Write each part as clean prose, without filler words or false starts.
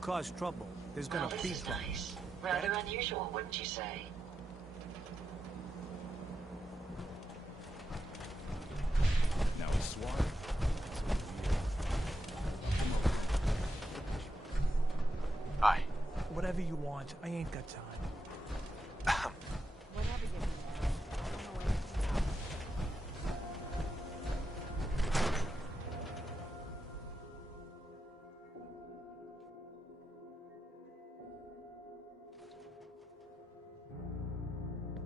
cause trouble, there's gonna be trouble. Nice. Rather unusual, wouldn't you say? Now he's swatted. Hi. Whatever you want, I ain't got time. Whatever you do, I don't know where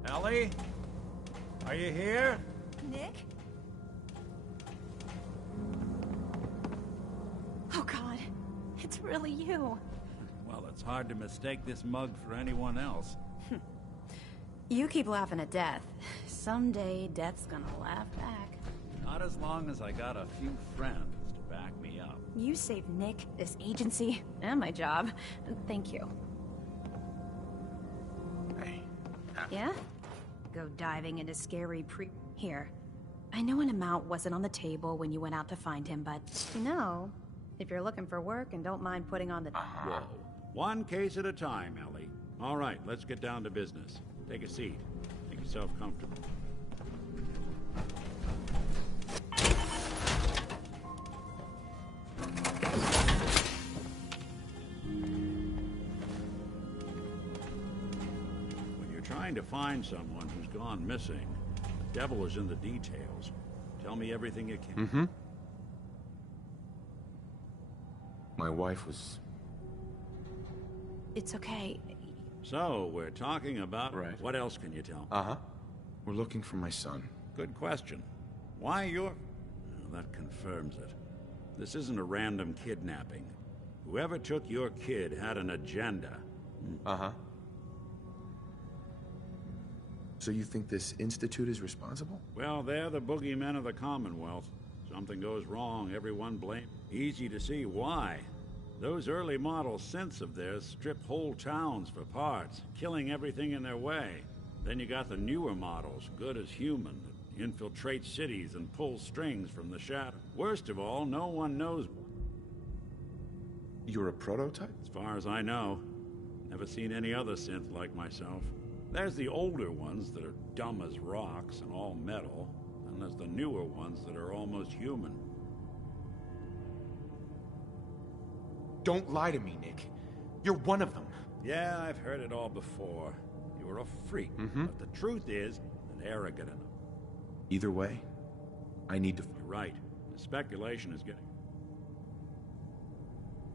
it's out. Ellie? Are you here? Nick? Oh God, it's really you. Well, it's hard to mistake this mug for anyone else. You keep laughing at death. Someday, death's gonna laugh back. Not as long as I got a few friends to back me up. You saved Nick, this agency, and my job. Thank you. Hey. Yeah? Go diving into scary Here. I know an amount wasn't on the table when you went out to find him, but, you know, if you're looking for work and don't mind putting on the... Whoa. One case at a time, Ellie. All right, let's get down to business. Take a seat. Make yourself comfortable. When you're trying to find someone who's gone missing, the devil is in the details. Tell me everything you can. Mm-hmm. My wife was... It's okay. So, we're talking about... Right. What else can you tell me? Uh-huh. We're looking for my son. Good question. Why your... Well, that confirms it. This isn't a random kidnapping. Whoever took your kid had an agenda. Uh-huh. So you think this institute is responsible? Well, they're the boogeymen of the Commonwealth. Something goes wrong, everyone blames. Easy to see why. Those early model synths of theirs strip whole towns for parts, killing everything in their way. Then you got the newer models, good as human, that infiltrate cities and pull strings from the shadow. Worst of all, no one knows. You're a prototype? As far as I know, never seen any other synth like myself. There's the older ones that are dumb as rocks and all metal, and there's the newer ones that are almost human. Don't lie to me, Nick. You're one of them. Yeah, I've heard it all before. You were a freak, but the truth is, an arrogant enough. Either way, I need to... You're right. The speculation is getting...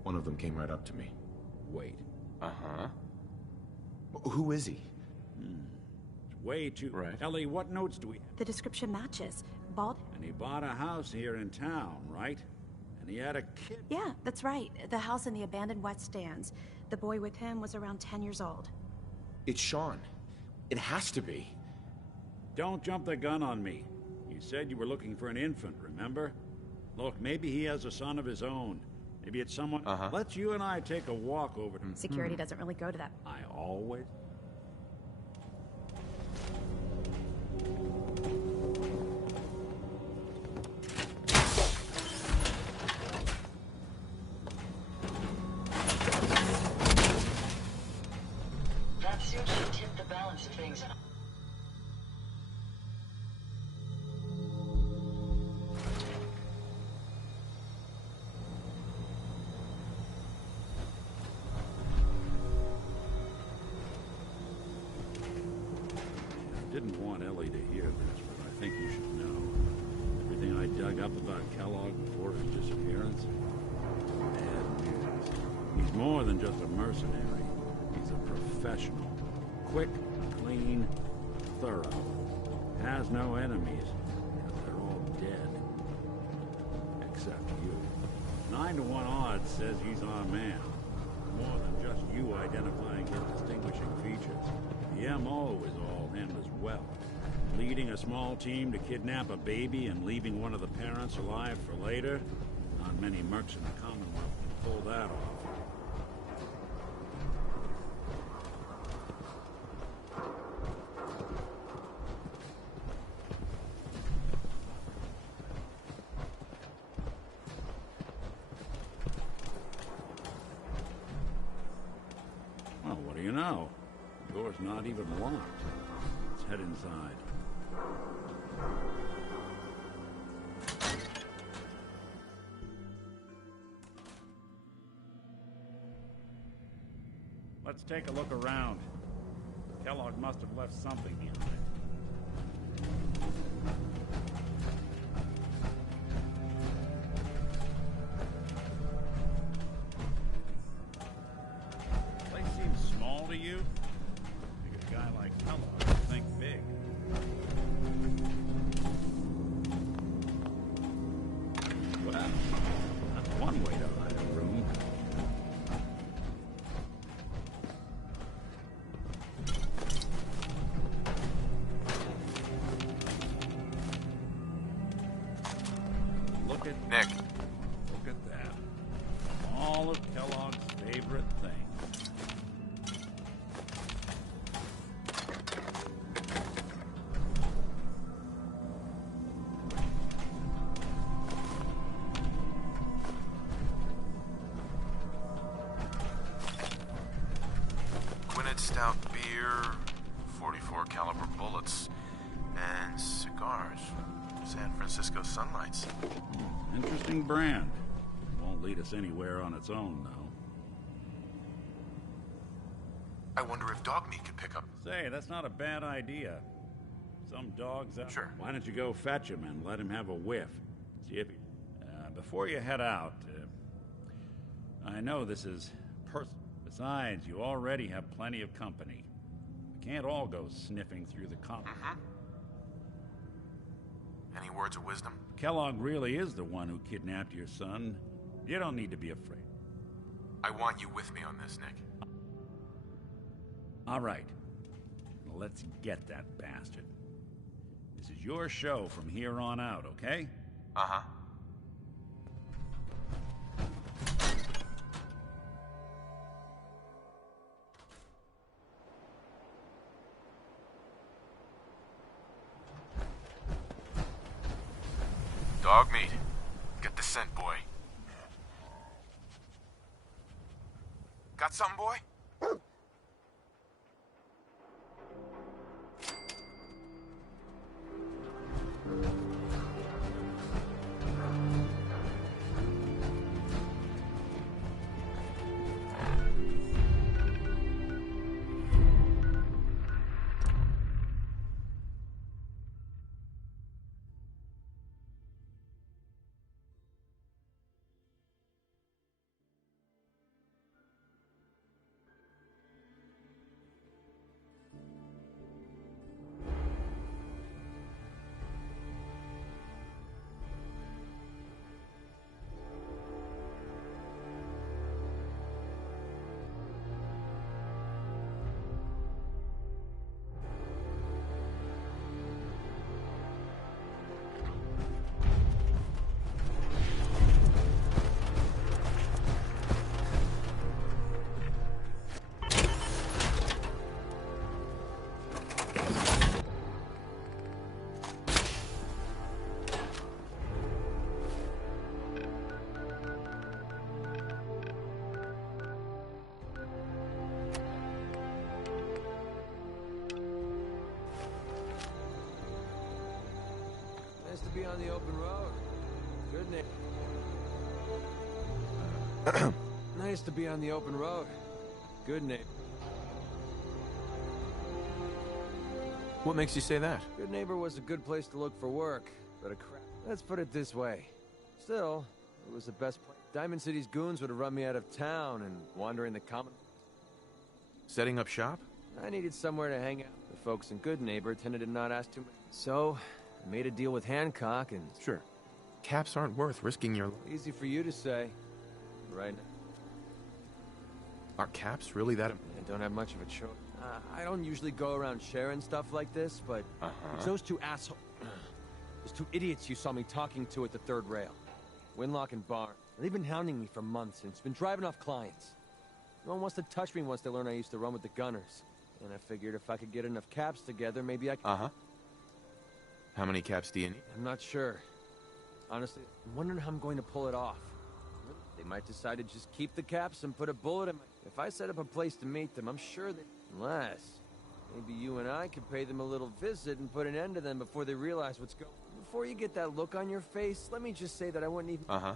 One of them came right up to me. Wait. Uh-huh. Who is he? It's way too... Right. Ellie, what notes do we have? The description matches. Bald... And he bought a house here in town, right? And he had a kid. Yeah, that's right. The house in the abandoned West Stands. The boy with him was around 10 years old. It's Sean. It has to be. Don't jump the gun on me. You said you were looking for an infant, remember? Look, maybe he has a son of his own. Maybe it's someone... Let's you and I take a walk over to... Security doesn't really go to that. I always... That suit should tip the balance of things. I didn't want Ellie to hear this, but I think you should know. Everything I dug up about Kellogg before his disappearance? Bad news. He's more than just a mercenary. He's a professional. Quick, clean, thorough. Has no enemies, because they're all dead. Except you. 9 to 1 odds says he's our man. More than just you identifying his distinguishing features. The M.O. is all him as well. Leading a small team to kidnap a baby and leaving one of the parents alive for later? Not many mercs in the Commonwealth can pull that off. door's not even locked. Let's head inside. Let's take a look around. Kellogg must have left something behind. Place seems small to you? I think a guy like Kellogg would think big. Well, that's one way to hide a room. Nick. Look at that. All of Kellogg's favorite things. Quinnet stout beer, 44 caliber bullets, and cigars. San Francisco Sunlights. Interesting brand. Won't lead us anywhere on its own, though. I wonder if dog meat could pick up. Say, that's not a bad idea. Some dogs out. Sure. Why don't you go fetch him and let him have a whiff? See if he... before you head out, I know this is personal. Besides, you already have plenty of company. We can't all go sniffing through the commons. Any words of wisdom? Kellogg really is the one who kidnapped your son. You don't need to be afraid. I want you with me on this, Nick. All right. Let's get that bastard. This is your show from here on out, okay? Uh-huh. Dog meat. Get the scent, boy. Got something, boy? Nice to be on the open road. Good name. Nice to be on the open road. Good name. What makes you say that? Good Neighbor was a good place to look for work, but a crap. Let's put it this way. Still, it was the best place. Diamond City's goons would have run me out of town and wandering the common. Setting up shop? I needed somewhere to hang out. The folks in Good Neighbor tended to not ask too much. So, I made a deal with Hancock and... Sure. Caps aren't worth risking your... Easy for you to say. Right now. Are caps really that... I don't have much of a choice. I don't usually go around sharing stuff like this, but... It's those two assholes... Those two idiots you saw me talking to at the third rail. Winlock and Barn. They've been hounding me for months, and it's been driving off clients. No one wants to touch me once they learn I used to run with the Gunners. And I figured if I could get enough caps together, maybe I could... How many caps do you need? I'm not sure. Honestly, I'm wondering how I'm going to pull it off. They might decide to just keep the caps and put a bullet in my... If I set up a place to meet them, I'm sure that... Unless... Maybe you and I could pay them a little visit and put an end to them before they realize what's going on. Before you get that look on your face, let me just say that I wouldn't even... Uh-huh.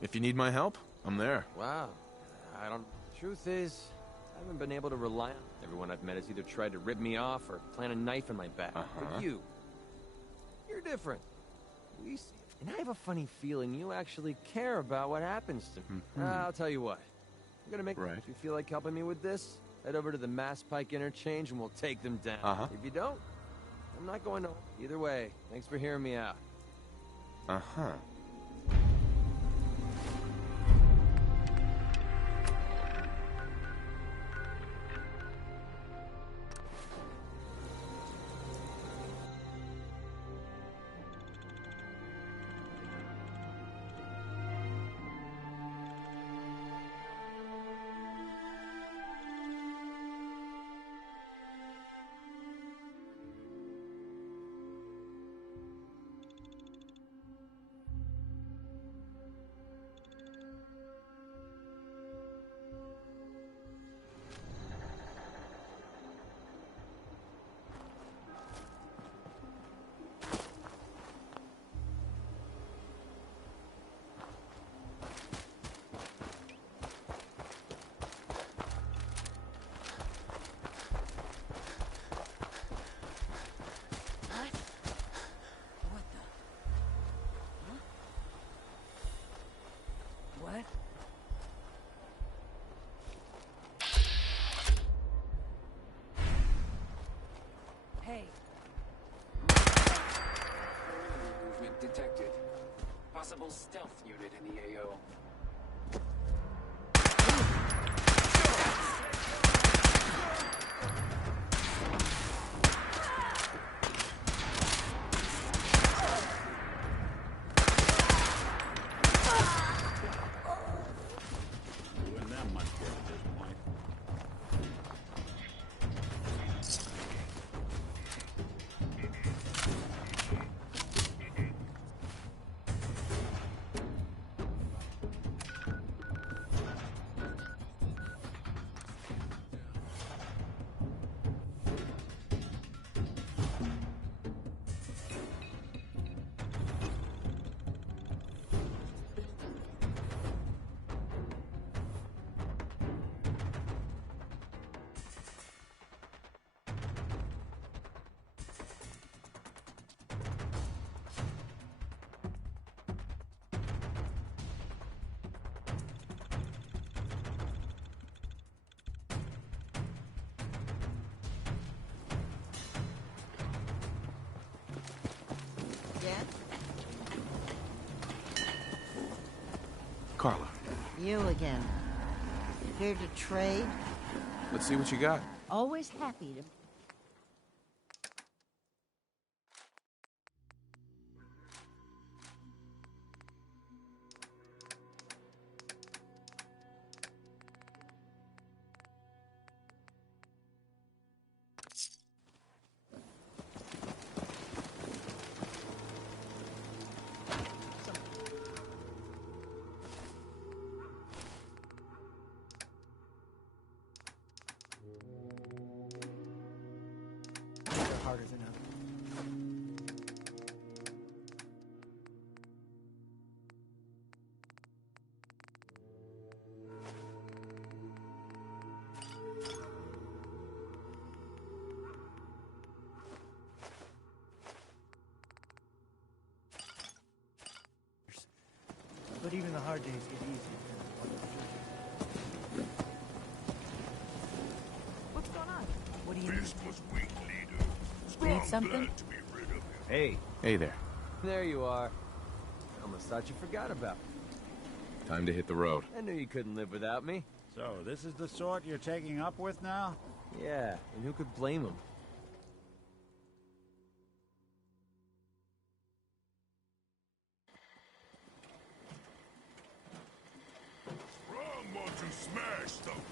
If you need my help, I'm there. Wow. I don't... Truth is, I haven't been able to rely on... Everyone I've met has either tried to rip me off or plant a knife in my back. But you're different. We see... And I have a funny feeling you actually care about what happens to me. I'll tell you what. I'm gonna make... If you feel like helping me with this, head over to the Mass Pike interchange and we'll take them down. If you don't, I'm not going to... Either way, thanks for hearing me out. What? Hey. Movement detected. Possible stealth unit in the AO. Carla. You again. Here to trade? Let's see what you got. Always happy to... Harder than ever. But even the hard days get easier. What's going on? What do you need? Need something? Hey. Hey there. There you are. Almost thought you forgot about me. Time to hit the road. I knew you couldn't live without me. So, this is the sort you're taking up with now? Yeah, and who could blame him? I want to smash something.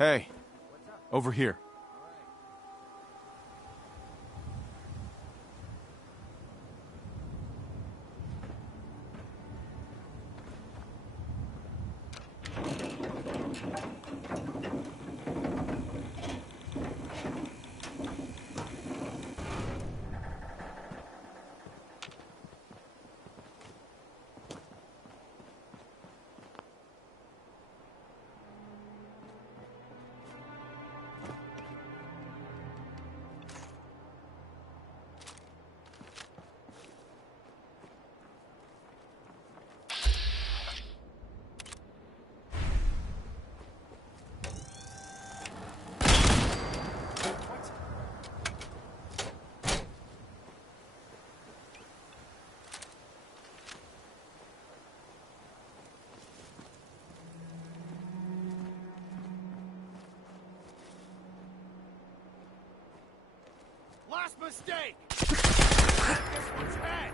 Hey, over here. Last mistake! This one's head!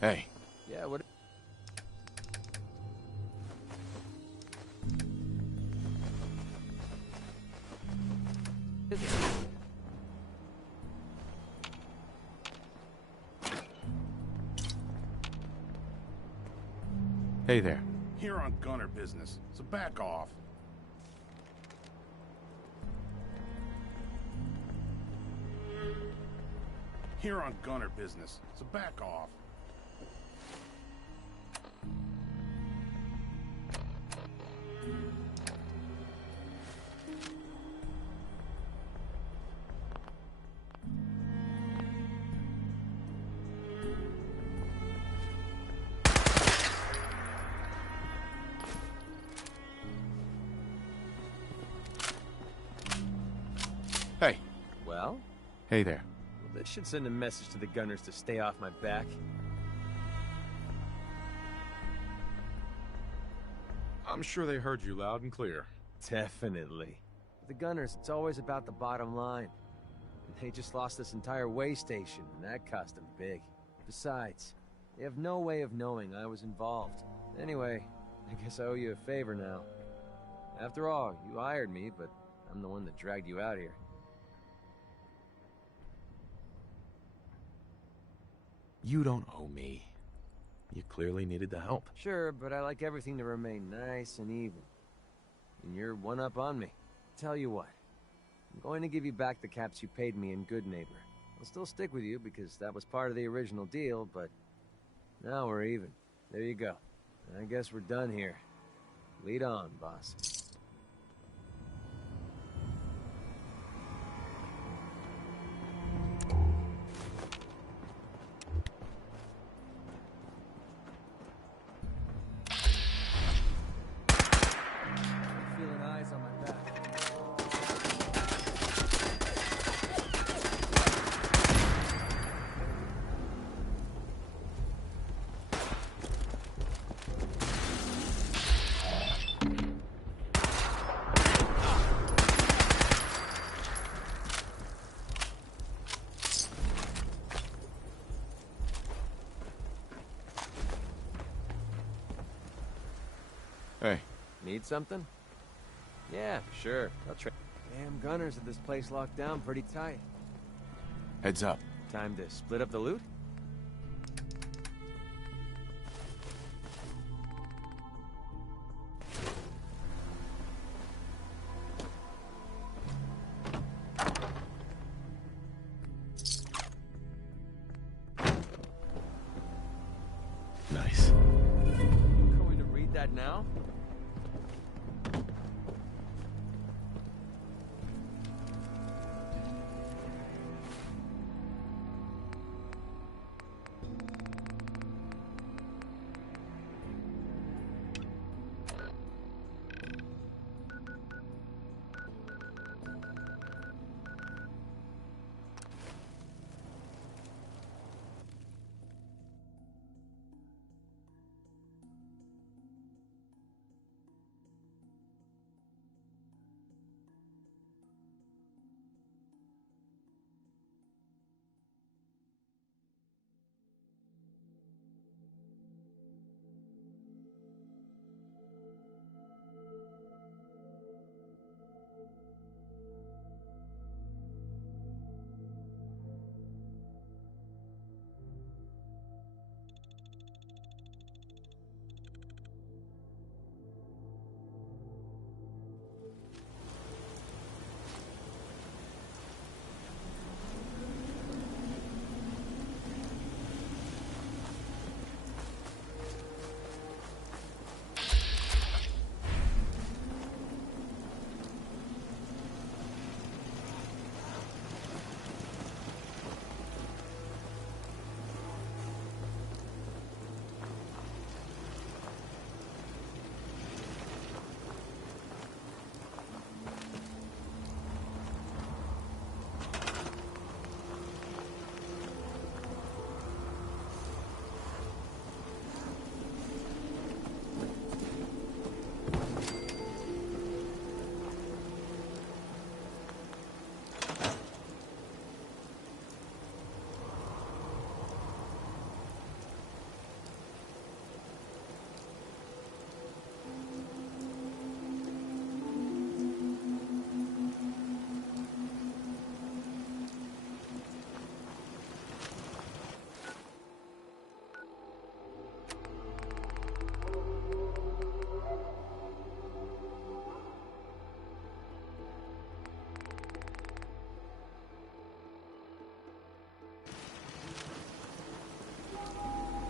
Hey. Yeah, what? Is it? Hey there. Here on gunner business, so back off. Here on gunner business, so back off. Hey. Well? Hey there. Well, this should send a message to the gunners to stay off my back. I'm sure they heard you loud and clear. Definitely. The gunners, it's always about the bottom line. And they just lost this entire way station, and that cost them big. Besides, they have no way of knowing I was involved. Anyway, I guess I owe you a favor now. After all, you hired me, but I'm the one that dragged you out here. You don't owe me. You clearly needed the help. Sure, but I like everything to remain nice and even. And you're one up on me. Tell you what, I'm going to give you back the caps you paid me in Good Neighbor. I'll still stick with you because that was part of the original deal, but now we're even. There you go. I guess we're done here. Lead on, boss. Feeling eyes on my back. Hey. Need something? Yeah, for sure. I'll try. Damn gunners at this place locked down pretty tight. Heads up. Time to split up the loot? Nice. Going to read that now?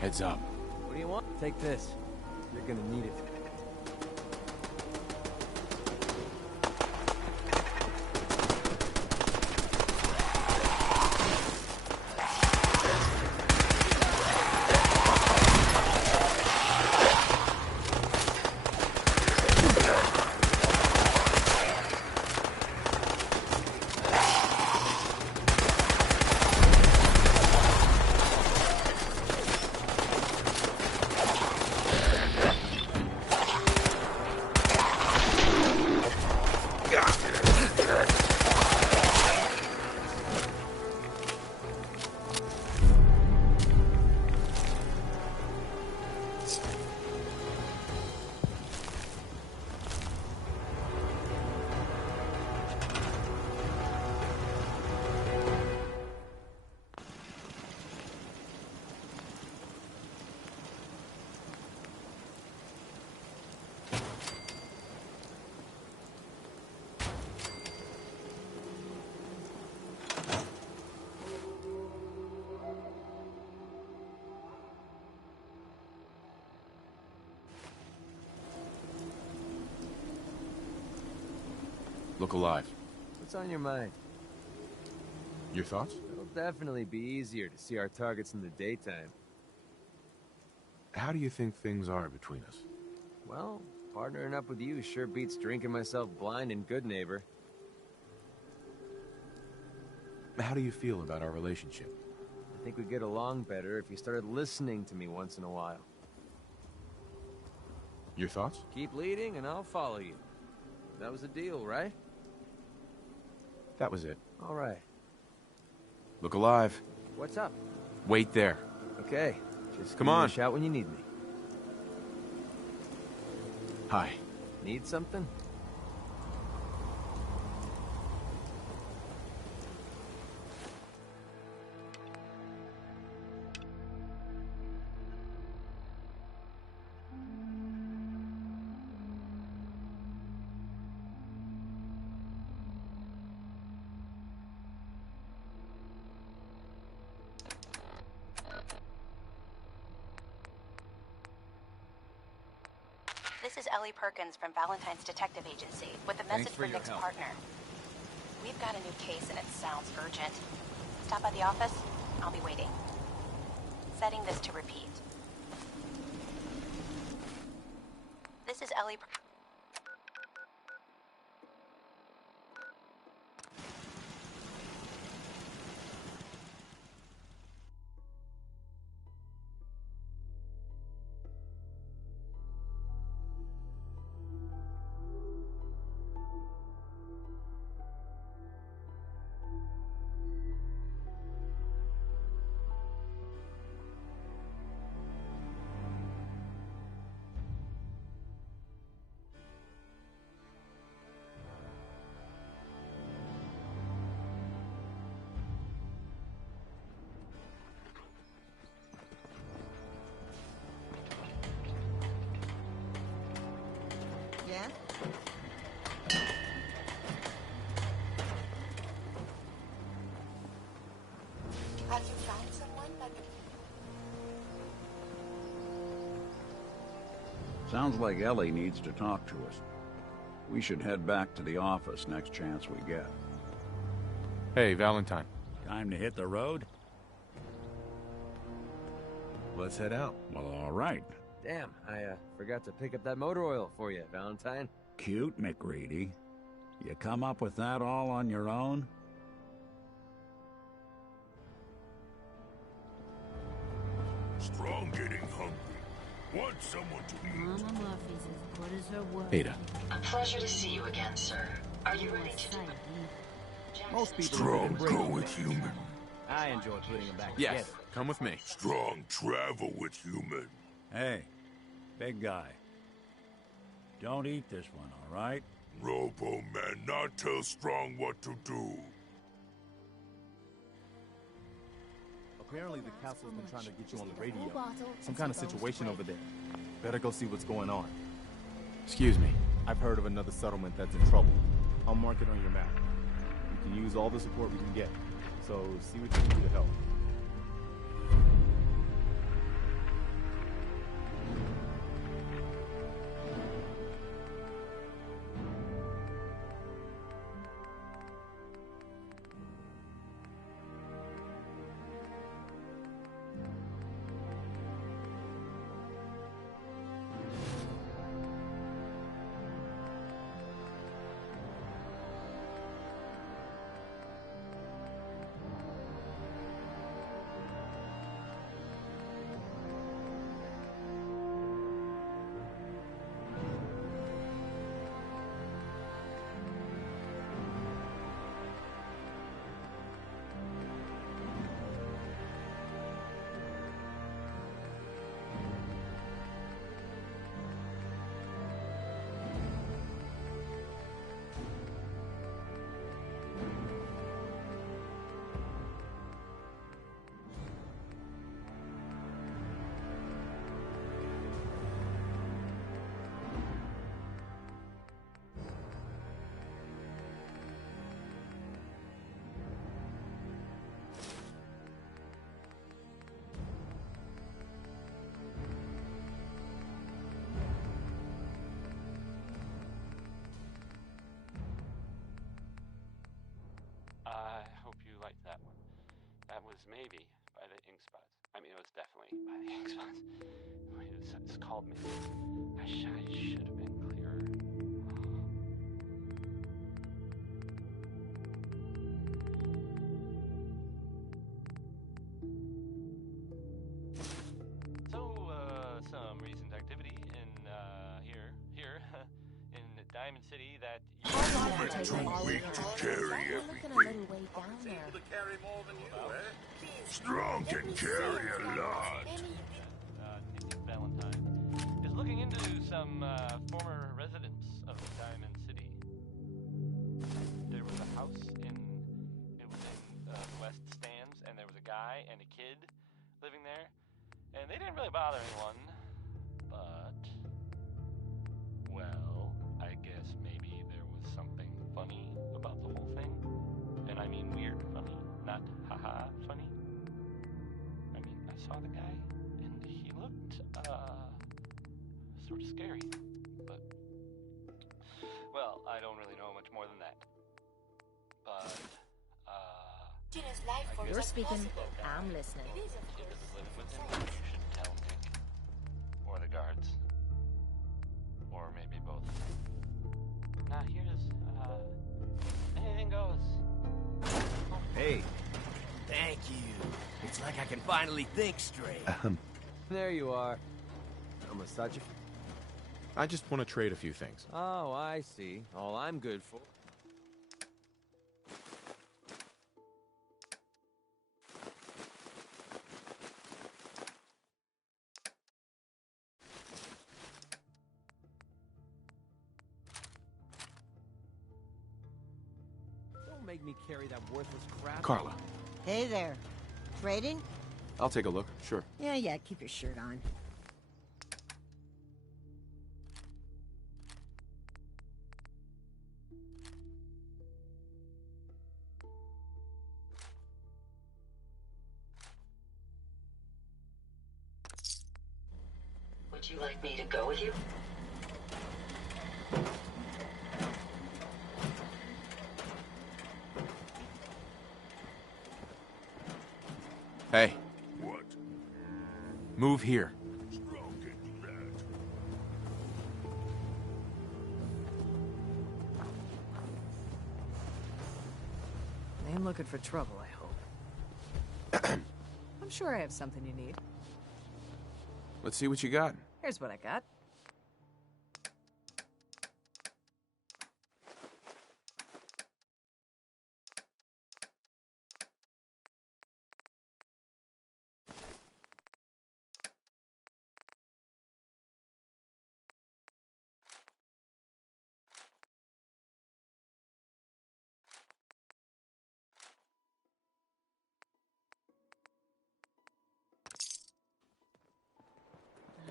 Heads up. What do you want? Take this. You're gonna need it. Look alive. What's on your mind? Your thoughts? It'll definitely be easier to see our targets in the daytime. How do you think things are between us? Well, partnering up with you sure beats drinking myself blind in Good Neighbor. How do you feel about our relationship? I think we'd get along better if you started listening to me once in a while. Your thoughts? Keep leading and I'll follow you. That was the deal, right? That was it. All right. Look alive. What's up? Wait there. Okay. Just Come give me on. a shout when you need me. Hi. Need something? This is Ellie Perkins from Valentine's Detective Agency with a message from Nick's partner. We've got a new case and it sounds urgent. Stop by the office. I'll be waiting. Setting this to repeat. This is Ellie. Yeah? Have you found someone that could... Sounds like Ellie needs to talk to us. We should head back to the office next chance we get. Hey, Valentine. Time to hit the road? Let's head out. Well, all right. Damn, I forgot to pick up that motor oil for you, Valentine. Cute, McReady. You come up with that all on your own? Strong getting hungry. Want someone to eat. Mama Muffy's as good as her word. Ada. A pleasure to see you again, sir. Are you ready to do Most people Strong go with human. I enjoy putting them back Yes, together. come with me. Strong travel with human. Hey, big guy. Don't eat this one, all right? Robo-Man not tell Strong what to do. Apparently the castle's been trying to get you on the radio. Some kind of situation over there. Better go see what's going on. Excuse me. I've heard of another settlement that's in trouble. I'll mark it on your map. We can use all the support we can get. So see what you can do to help. was maybe by the ink spots. I mean, it was definitely by the ink spots. It's called me. I should have been clearer. So, some recent activity in, here, in Diamond City that you... Too weak to carry everything. Strong can carry a lot. Valentine is looking into some former residents of Diamond City. There was a house in the West Stands, and there was a guy and a kid living there, and they didn't really bother anyone, but, well, I guess maybe there was something funny about the whole thing. And I mean weird funny, not haha funny. I mean, I saw the guy, and he looked, sort of scary, but, well, I don't really know much more than that. But, You're speaking, I'm listening. If it was living with him, you should tell Nick. Or the guards. Or maybe both. Now here's, anything goes. Hey. Thank you. It's like I can finally think straight. There you are. A massage. I just want to trade a few things. Oh, I see. All I'm good for. Don't make me carry that worthless crap. Carla. Hey there. Trading? I'll take a look, sure. Yeah, keep your shirt on. Would you like me to go with you? Hey. What? Move here. Strong can do that. I am looking for trouble, I hope. I'm sure I have something you need. Let's see what you got. Here's what I got.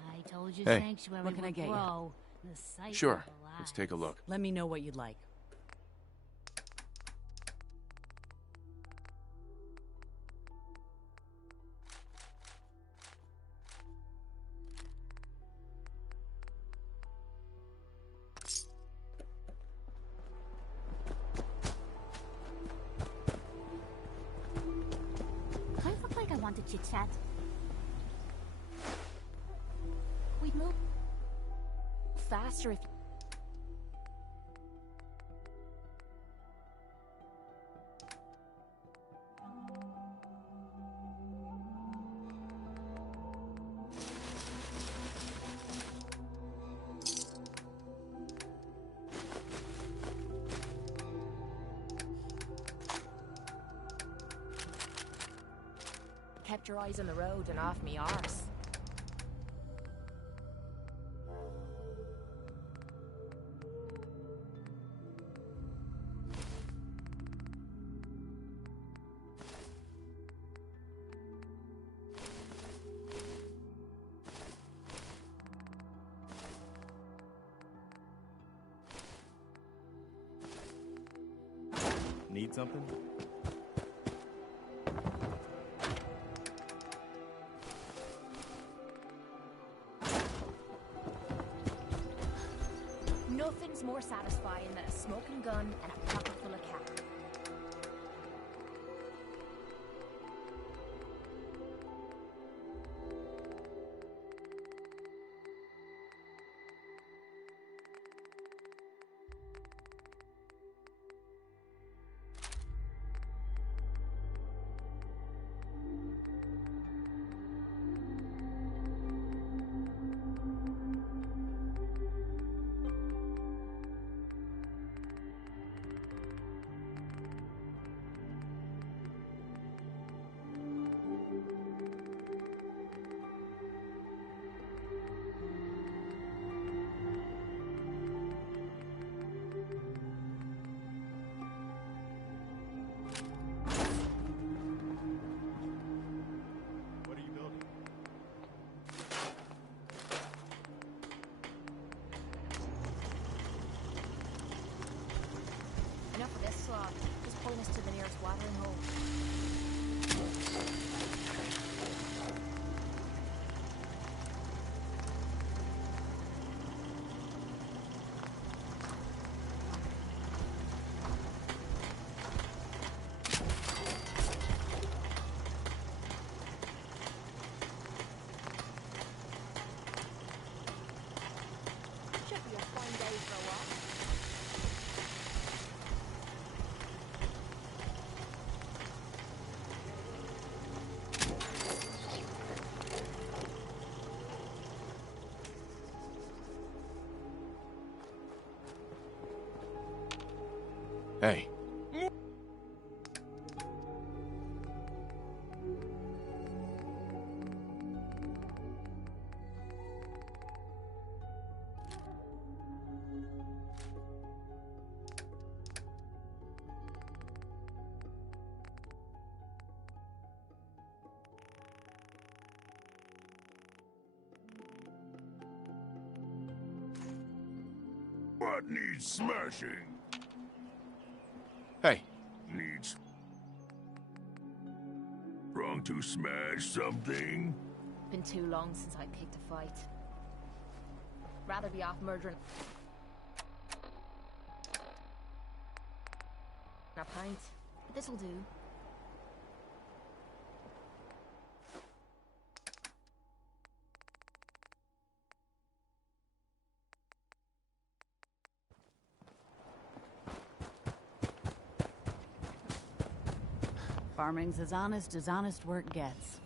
I told you Hey. sanctuary What can I would get you? grow. The sight Sure. of the Let's take a lies. look. Let me know what you'd like. I look like I want to chit-chat. We'd move faster if... Kept your eyes on the road and off me arse. Need something? Nothing's more satisfying than a smoking gun and a pocket full of cash. Hey. What needs smashing? Hey. Needs... Wrong to smash something? Been too long since I picked a fight. Rather be off murdering a pint. But this'll do. Farming's as honest work gets.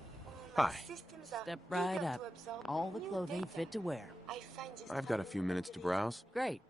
Hi. Step right up. All the clothing fit to wear. I've got a few minutes to browse. Great.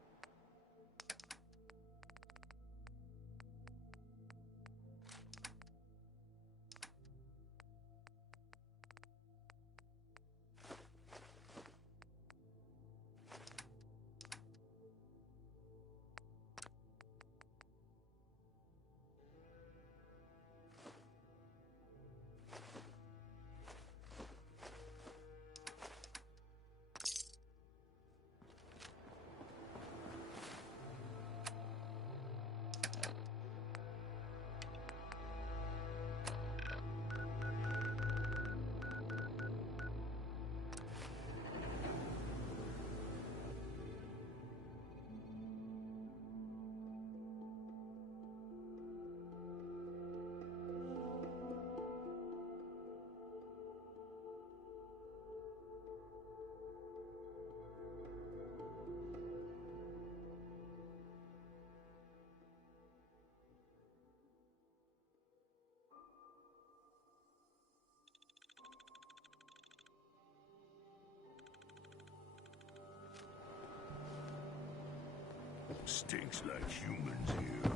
Stinks like humans here.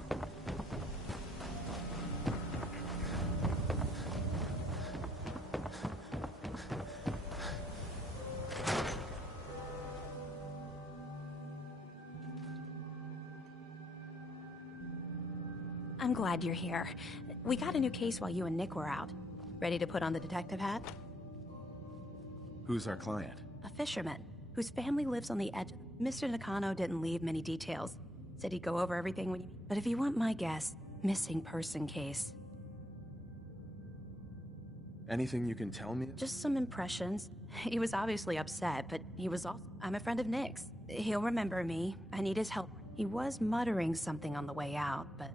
I'm glad you're here. We got a new case while you and Nick were out. Ready to put on the detective hat? Who's our client? A fisherman, whose family lives on the edge. Mr. Nakano didn't leave many details. Said he'd go over everything when you... But if you want my guess, missing person case. Anything you can tell me? Just some impressions. He was obviously upset, but he was also... I'm a friend of Nick's. He'll remember me. I need his help. He was muttering something on the way out, but...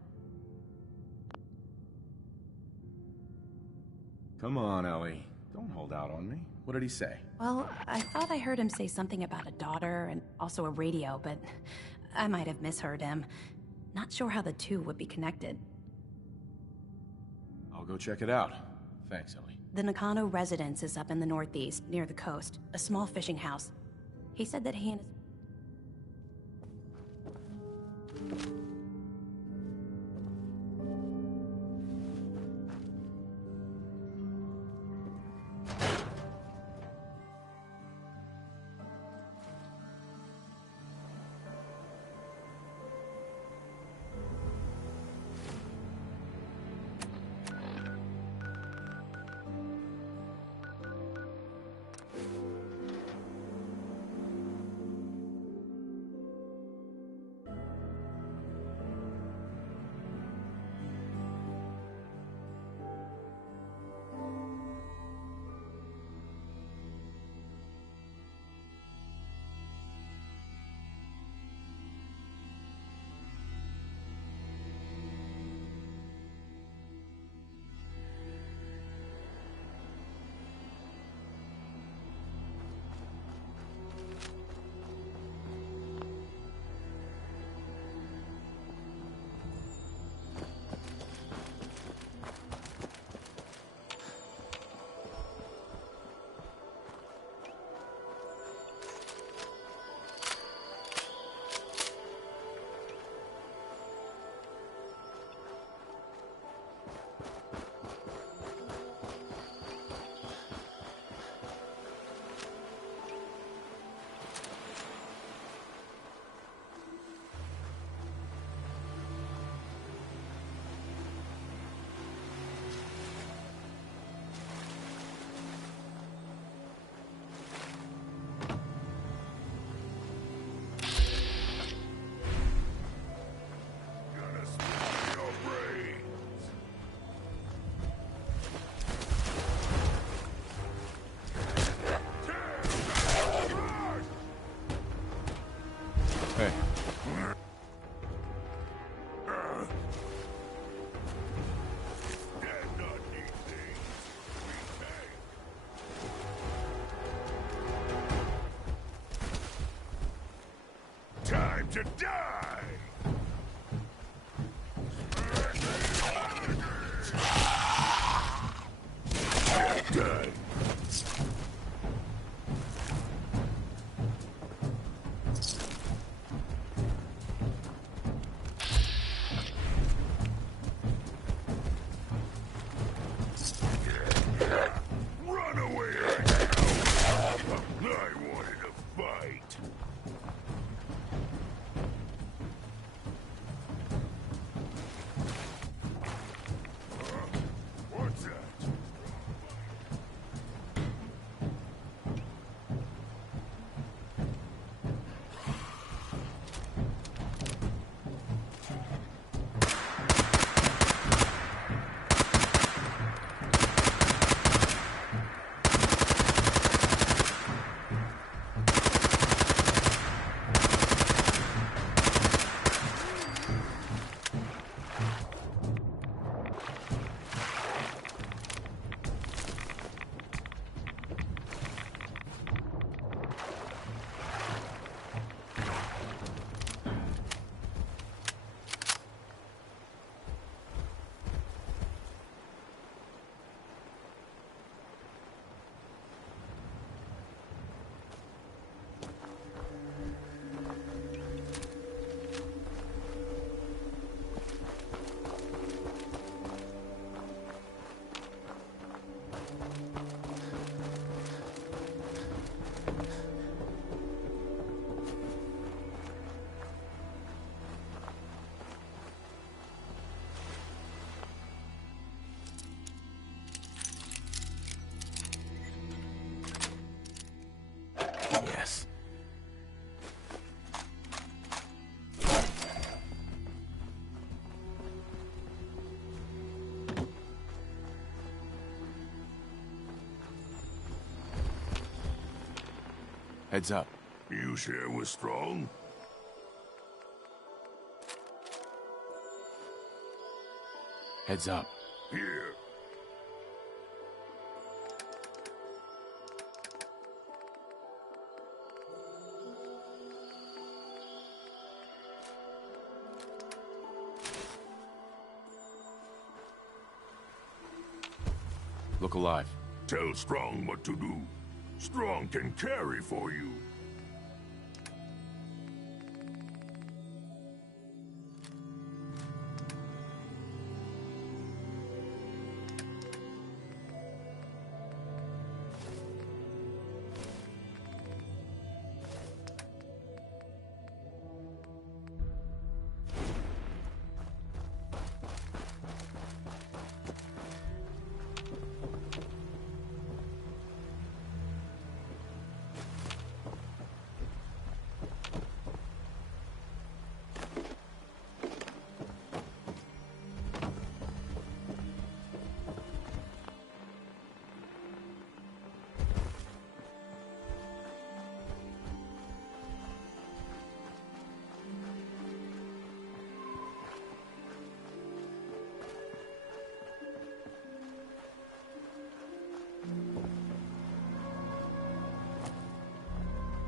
Come on, Ellie. Don't hold out on me. What did he say? Well, I thought I heard him say something about a daughter and also a radio, but I might have misheard him. Not sure how the two would be connected. I'll go check it out. Thanks, Ellie. The Nakano residence is up in the northeast, near the coast. A small fishing house. He said that he and his... to die! Die. Run away! I wanted a fight. What's that? Yes. Heads up. You share with Strong? Heads up. Here. Look alive. Tell Strong what to do. Strong can carry for you.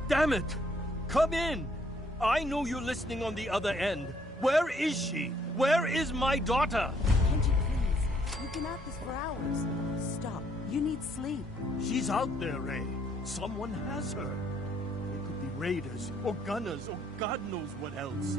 Damn it! Come in! I know you're listening on the other end. Where is she? Where is my daughter? Kenji, please. You've been at this for hours. Stop. You need sleep. She's out there, Ray. Someone has her. It could be raiders, or gunners, or God knows what else.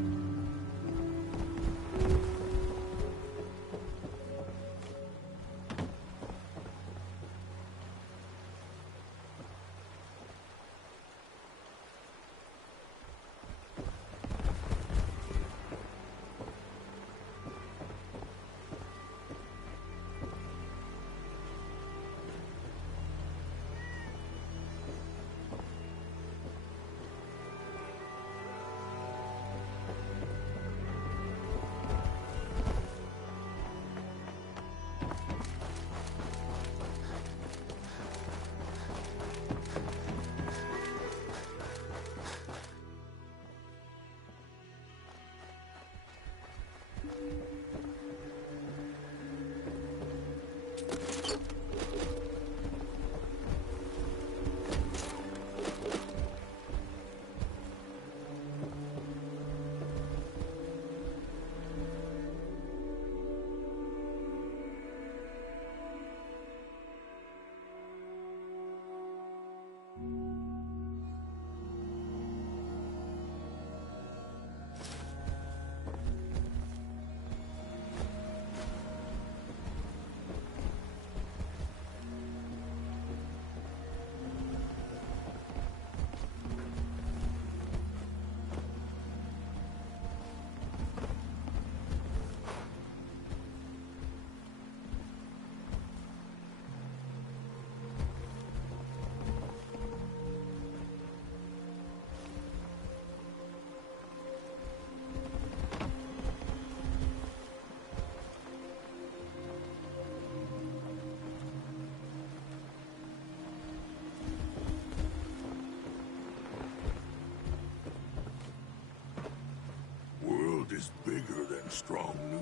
Strong knew.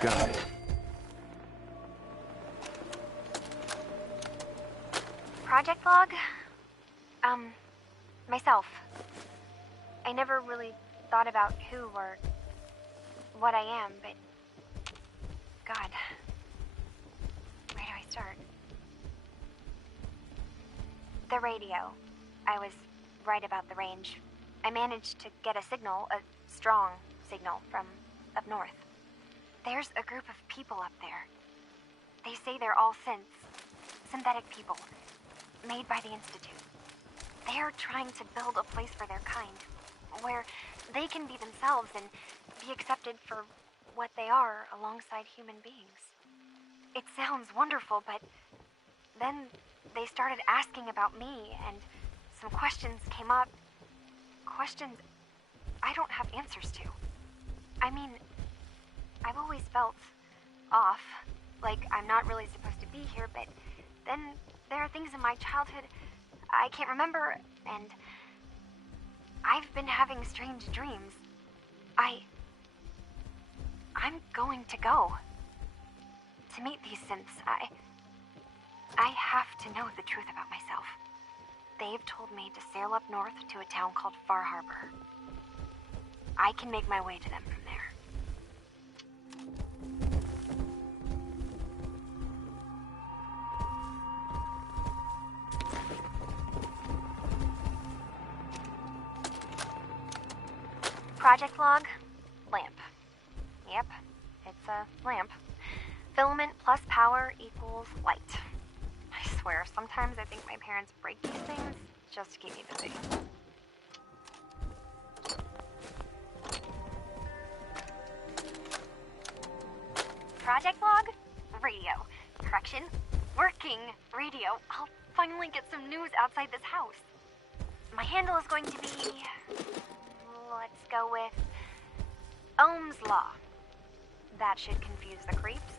Got it. Project log? Myself. I never really thought about who or what I am, but... God. Where do I start? The radio. I was right about the range. I managed to get a signal, a strong signal, from up north. There's a group of people up there. They say they're all synthetic people, made by the Institute. They're trying to build a place for their kind, where they can be themselves and be accepted for what they are alongside human beings. It sounds wonderful, but then they started asking about me, and some questions came up. Questions I don't have answers to. I mean, I've always felt off, like I'm not really supposed to be here, but then there are things in my childhood I can't remember, and I've been having strange dreams. I'm going to go to meet these synths. I have to know the truth about myself. They've told me to sail up north to a town called Far Harbor. I can make my way to them from there. Project log, lamp. Yep, it's a lamp. Filament plus power equals light. I swear, sometimes I think my parents break these things just to keep me busy. Project log, radio. Correction, working radio. I'll finally get some news outside this house. My handle is going to be... let's go with Ohm's Law. That should confuse the creeps.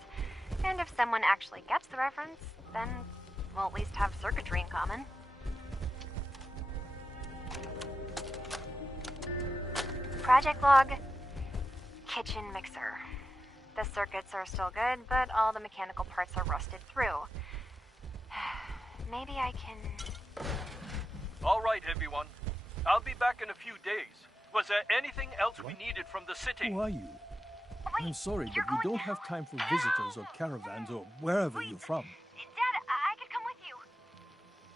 And if someone actually gets the reference, then we'll at least have circuitry in common. Project log, kitchen mixer. The circuits are still good, but all the mechanical parts are rusted through. Maybe I can... All right, everyone. I'll be back in a few days. Was there anything else we needed from the city? Who are you? I'm sorry, but we don't have time for visitors or caravans or wherever you're from. Dad, I could come with you.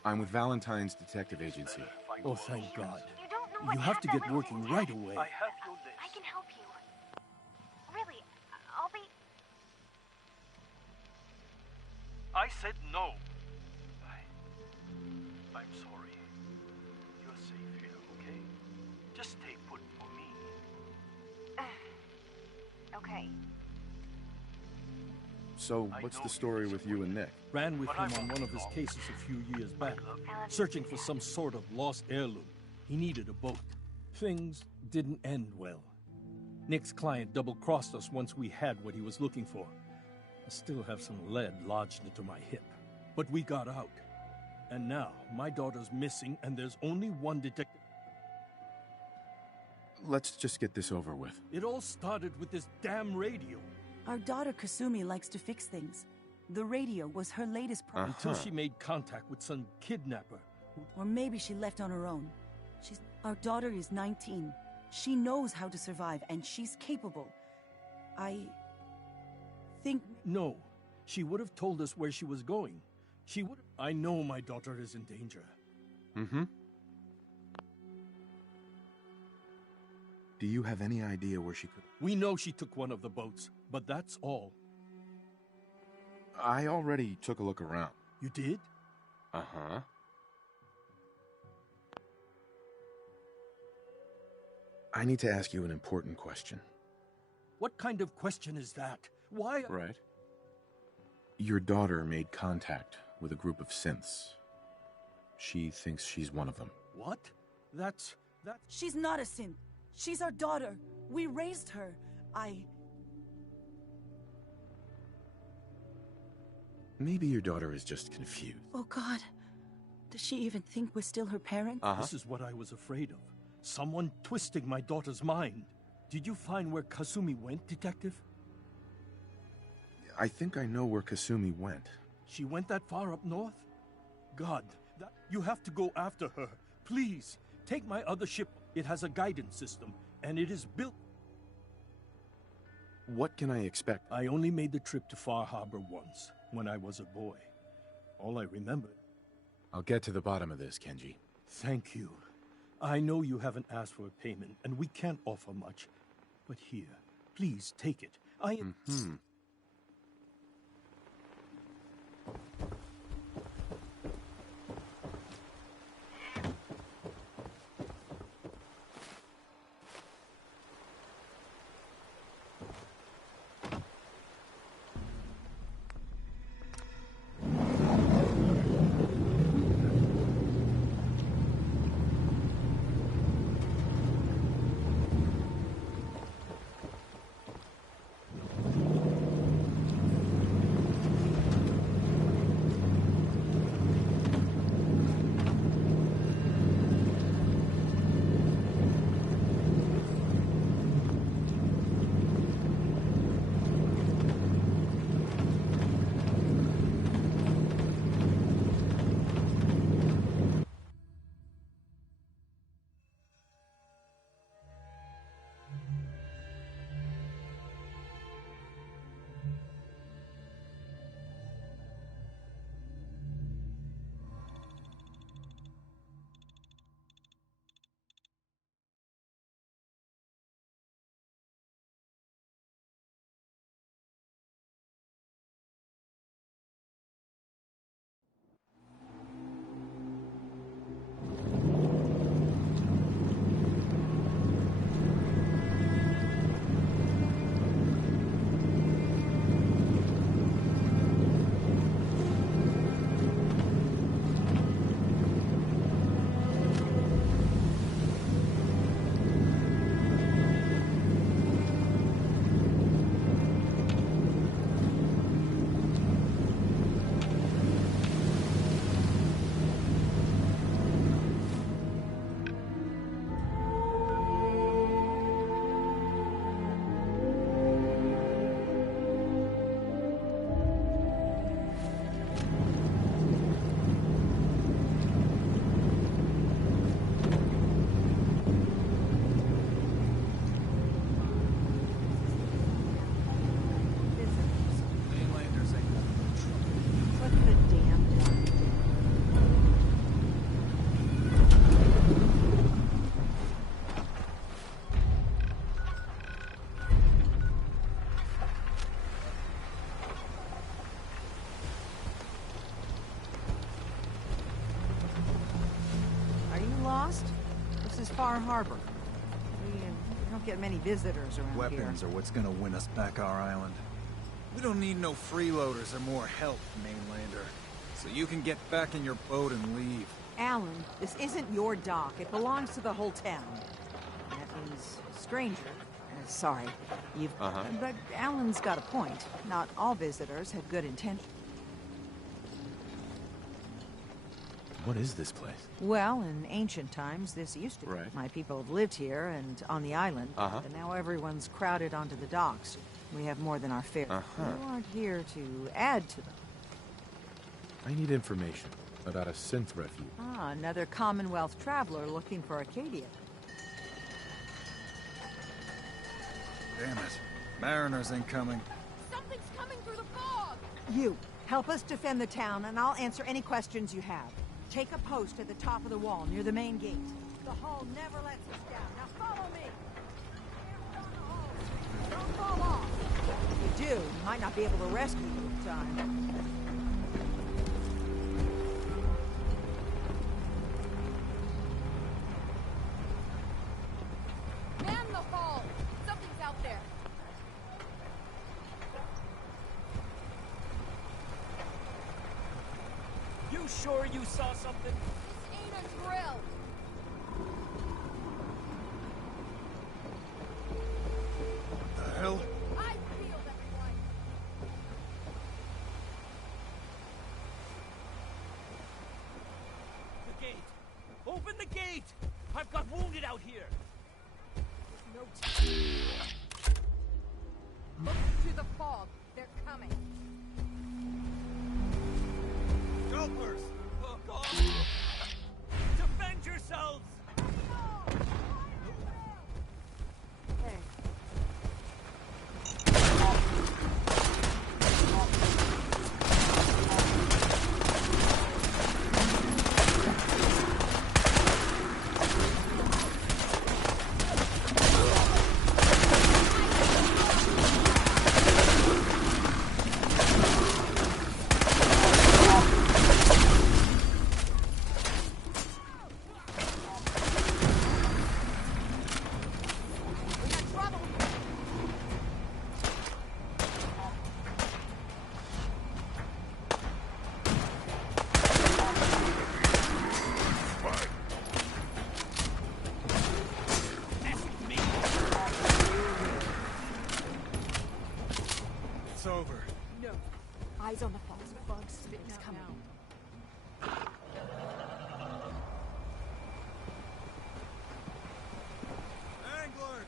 I'm with Valentine's Detective Agency. Oh, thank God. You don't know what You have to get working right away. I have your list. I can help you. Really, I'll be... I said no. I'm sorry. You're safe here, okay? Just stay put for me. Okay. So, what's the story with you and Nick? Ran with him on one of his cases a few years back, searching for some sort of lost heirloom. He needed a boat. Things didn't end well. Nick's client double-crossed us once we had what he was looking for. I still have some lead lodged into my hip. But we got out. And now, my daughter's missing, and there's only one detective. Let's just get this over with. It all started with this damn radio. Our daughter Kasumi likes to fix things. The radio was her latest project. Until she made contact with some kidnapper. Or maybe she left on her own. Our daughter is 19. She knows how to survive, and she's capable. I think... No. She would have told us where she was going. She would... I know my daughter is in danger. Mm-hmm. Do you have any idea where she could... We know she took one of the boats, but that's all. I already took a look around. You did? Uh-huh. I need to ask you an important question. What kind of question is that? Why... Right. Your daughter made contact with a group of synths. She thinks she's one of them. What? That's She's not a synth. She's our daughter. We raised her. Maybe your daughter is just confused. Oh, God. Does she even think we're still her parent? This is what I was afraid of. Someone twisting my daughter's mind. Did you find where Kasumi went, Detective? I think I know where Kasumi went. She went that far up north? God, you have to go after her. Please, take my other ship. It has a guidance system, and it is built... What can I expect? I only made the trip to Far Harbor once, when I was a boy. All I remember... I'll get to the bottom of this, Kenji. Thank you. I know you haven't asked for a payment, and we can't offer much. But here, please take it. This is Far Harbor. We don't get many visitors around here. Weapons are what's gonna win us back our island. We don't need no freeloaders or more help, mainlander. So you can get back in your boat and leave. Alan, this isn't your dock. It belongs to the whole town. That means stranger. Sorry. But Alan's got a point. Not all visitors have good intentions. What is this place? Well, in ancient times, this used to be. Right. My people have lived here and on the island, but now everyone's crowded onto the docks. We have more than our fair. You aren't here to add to them. I need information about a synth refuge. Another Commonwealth traveler looking for Acadia. Damn it. Mariners incoming. Something's coming through the fog! You, help us defend the town, and I'll answer any questions you have. Take a post at the top of the wall, near the main gate. The hull never lets us down. Now follow me! Don't fall off! If you do, you might not be able to rescue you in time. Man the hull! Something's out there! You sure you saw something? This ain't a drill! Open the gate! I've got wounded out here! Look to the fog. They're coming. Dopers! Hook off! Defend yourselves! Over. No. Eyes on the fogs. Bugs. Spitting's coming. Anglers!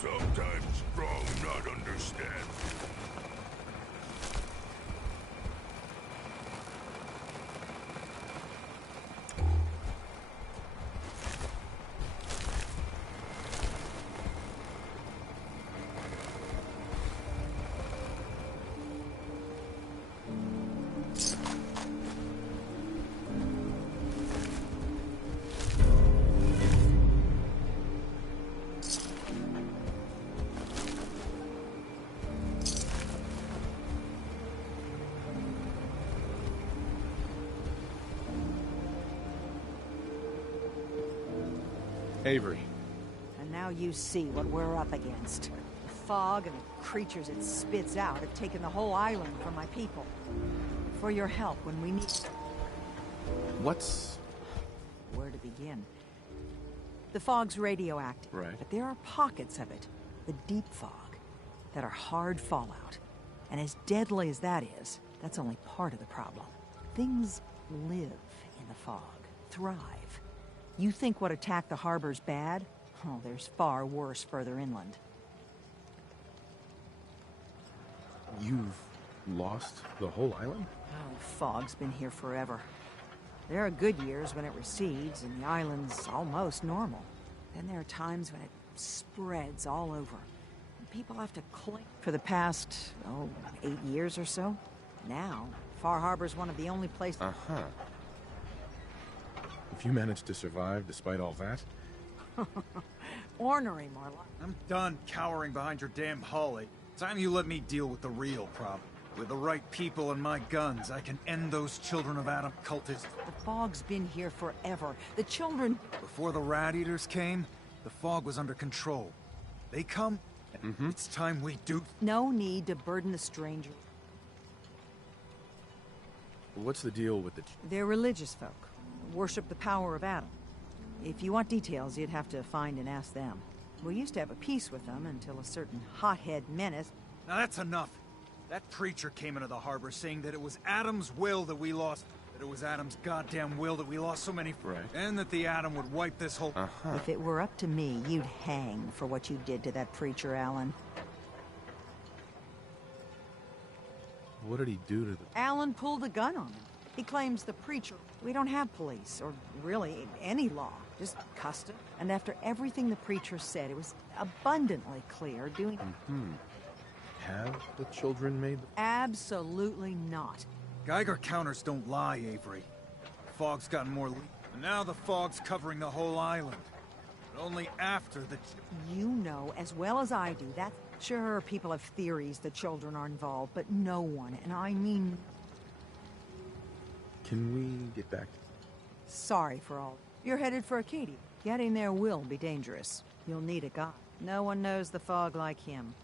Sometimes strong not understand. Avery. And now you see what we're up against. The fog and the creatures it spits out have taken the whole island from my people. For your help when we need... What's... Where to begin? The fog's radioactive. Right. But there are pockets of it, the deep fog, that are hard fallout. And as deadly as that is, that's only part of the problem. Things live in the fog, thrive. You think what attacked the harbor's bad? Oh, there's far worse further inland. You've lost the whole island? Oh, fog's been here forever. There are good years when it recedes and the island's almost normal. Then there are times when it spreads all over. And people have to cling. For the past, 8 years or so. Now, Far Harbor's one of the only places... Uh-huh. If you managed to survive despite all that... Ornery, more like. I'm done cowering behind your damn hull. It's time you let me deal with the real problem. With the right people and my guns, I can end those children of Adam cultists. The fog's been here forever. The children... Before the rat eaters came, the fog was under control. They come, and it's time we do... No need to burden the stranger. What's the deal with the... They're religious folk. Worship the power of Adam. If you want details, you'd have to find and ask them. We used to have a peace with them until a certain hothead menace... Now that's enough. That preacher came into the harbor saying that it was Adam's will that we lost... That it was Adam's goddamn will that we lost so many... Right. And that the Adam would wipe this whole... If it were up to me, you'd hang for what you did to that preacher, Alan. What did he do to the... Alan pulled a gun on him. He claims the preacher... We don't have police, or really any law, just custom. And after everything the preacher said, it was abundantly clear doing... Have the children made... Absolutely not. Geiger counters don't lie, Avery. The fog's gotten more... And now the fog's covering the whole island. But only after the... You know as well as I do that Sure, people have theories that children are involved, but no one, and I mean... Can we get back? Sorry for all. You're headed for Acadia. Getting there will be dangerous. You'll need a guide. No one knows the fog like him.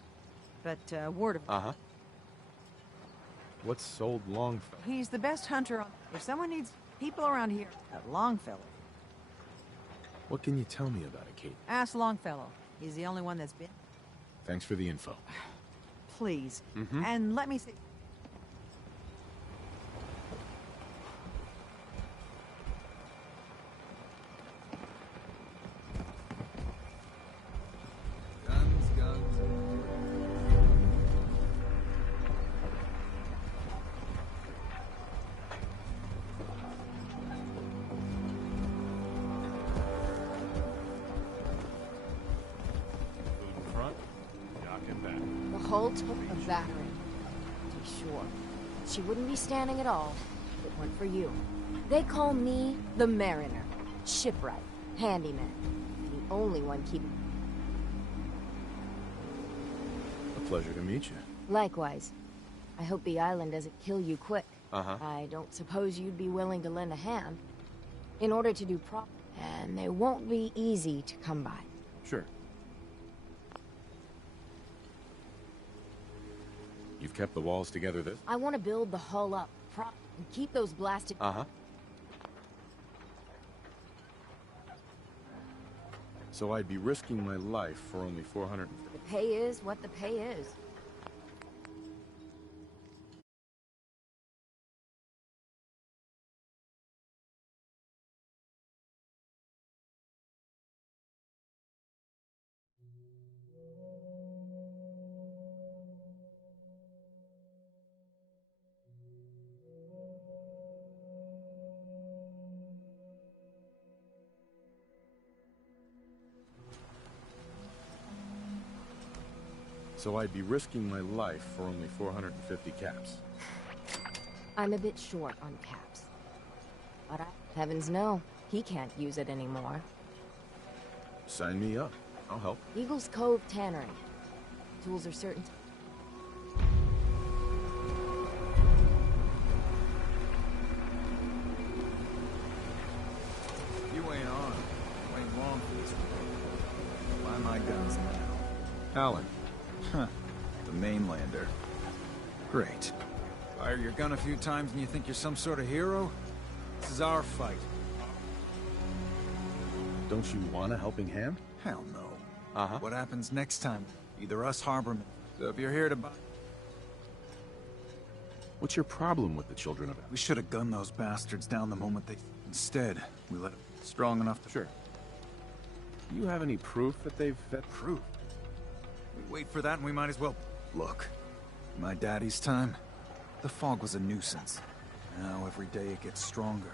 But, word of... Uh-huh. What's sold Longfellow? He's the best hunter on... If someone needs people around here, at Longfellow. What can you tell me about Acadia? Ask Longfellow. He's the only one that's been... Thanks for the info. Please. Mm-hmm. And let me see... The hull took a battering, to be sure. She wouldn't be standing at all if it weren't for you. They call me the Mariner, shipwright, handyman, the only one keeping... A pleasure to meet you. Likewise. I hope the island doesn't kill you quick. Uh-huh. I don't suppose you'd be willing to lend a hand. In order to do proper, and they won't be easy to come by. Sure. You've kept the walls together this? I want to build the hull up, and keep those blasted... Uh-huh. So I'd be risking my life for only 400... The pay is what the pay is. So I'd be risking my life for only 450 caps. I'm a bit short on caps. But heavens no, he can't use it anymore. Sign me up. I'll help. Eagle's Cove Tannery. Tools are certain... You ain't on. You ain't wrong for this one. Buy my guns now. Alan. Huh. The mainlander. Great. Fire your gun a few times and you think you're some sort of hero? This is our fight. Don't you want a helping hand? Hell no. Uh-huh. What happens next time? Either us harbormen. So if you're here to buy... What's your problem with the children of... We should have gunned those bastards down the moment they... Instead, we let them... Strong enough to... Sure. Do you have any proof that they've... Proof? We wait for that and we might as well... Look. In my daddy's time, the fog was a nuisance. Now every day it gets stronger.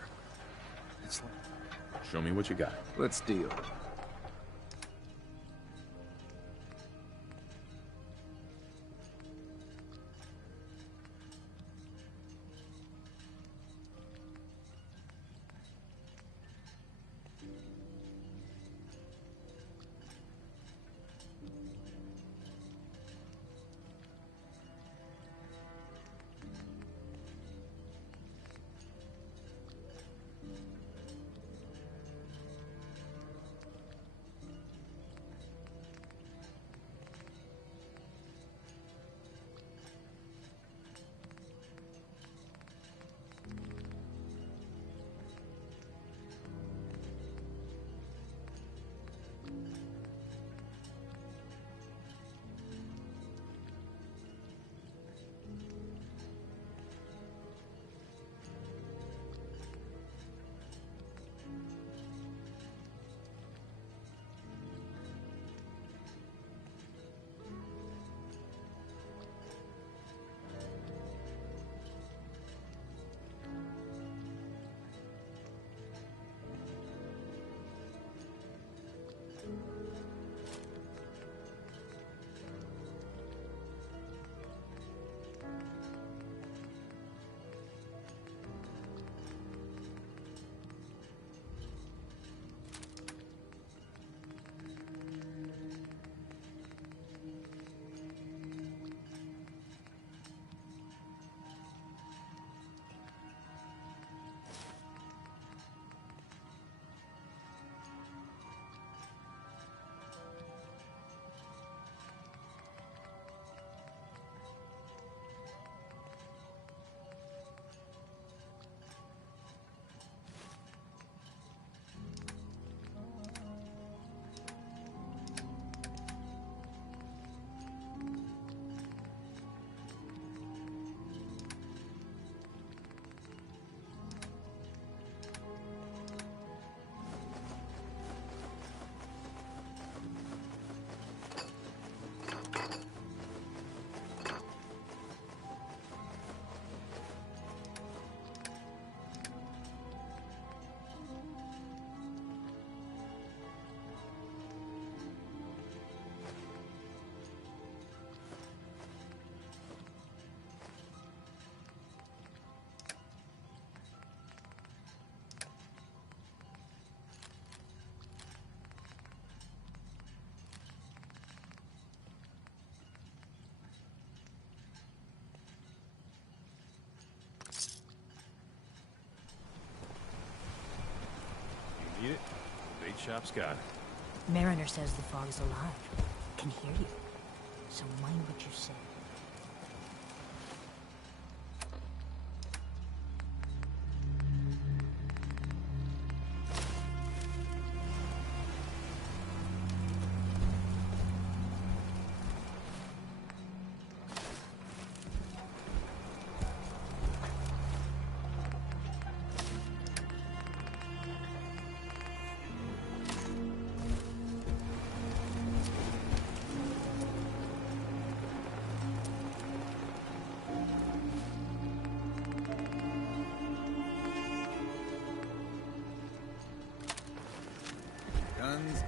It's like... Show me what you got. Let's deal. it. The bait shop's got it. Mariner says the fog is alive. Can hear you. So mind what you say.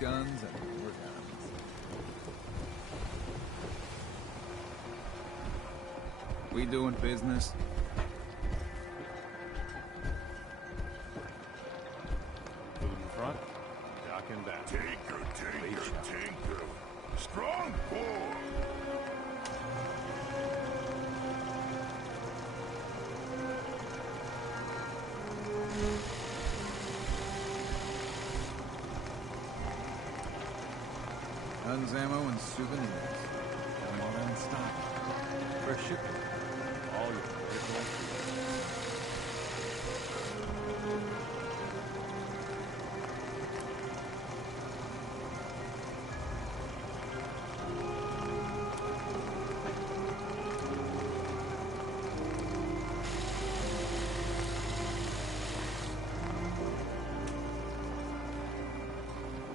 Guns, and more guns. We doing business? Food in front, dock in back. Tinker. Strong pour. Guns, ammo, and souvenirs. Come on in stock. Fresh shipment. All your critical.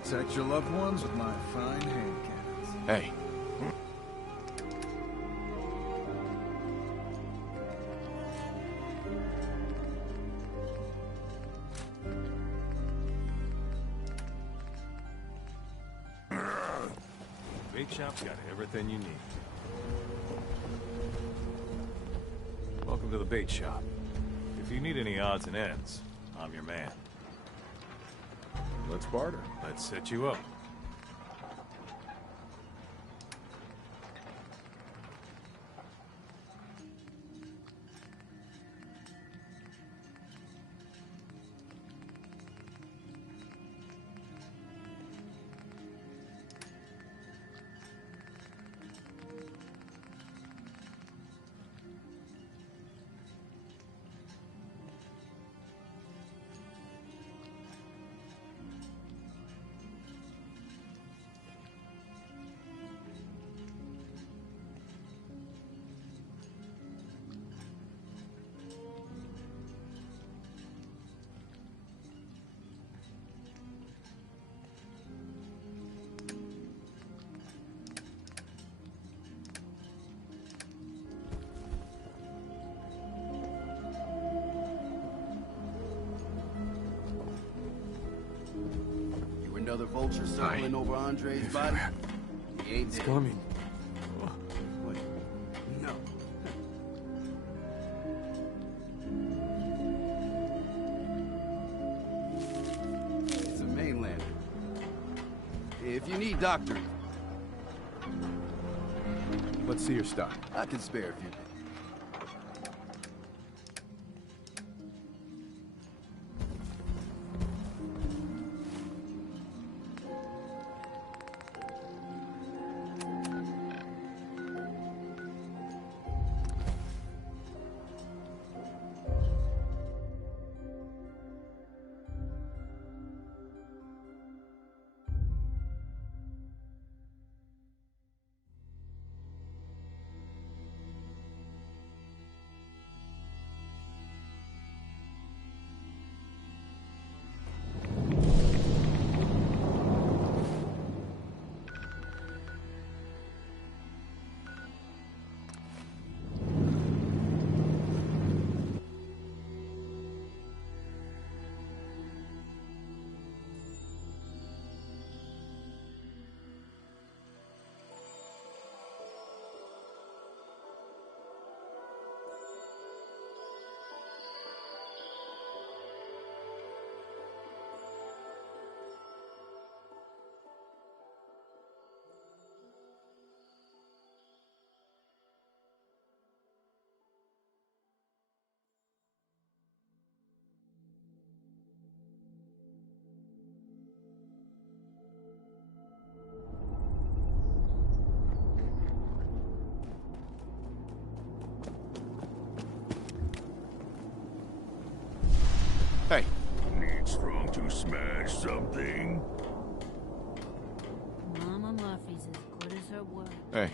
Protect your loved ones with my fine hand cannons. Hey. Bait shop's got everything you need. Welcome to the bait shop. If you need any odds and ends, I'm your man. Let's barter. Let's set you up. Another vulture circling over Andre's body? He ain't dead. Coming. Wait, no. It's a mainlander. If you need doctoring, Let's see your stock. I can spare a few days. you smash something? Mama Murphy's as good as her word. Hey.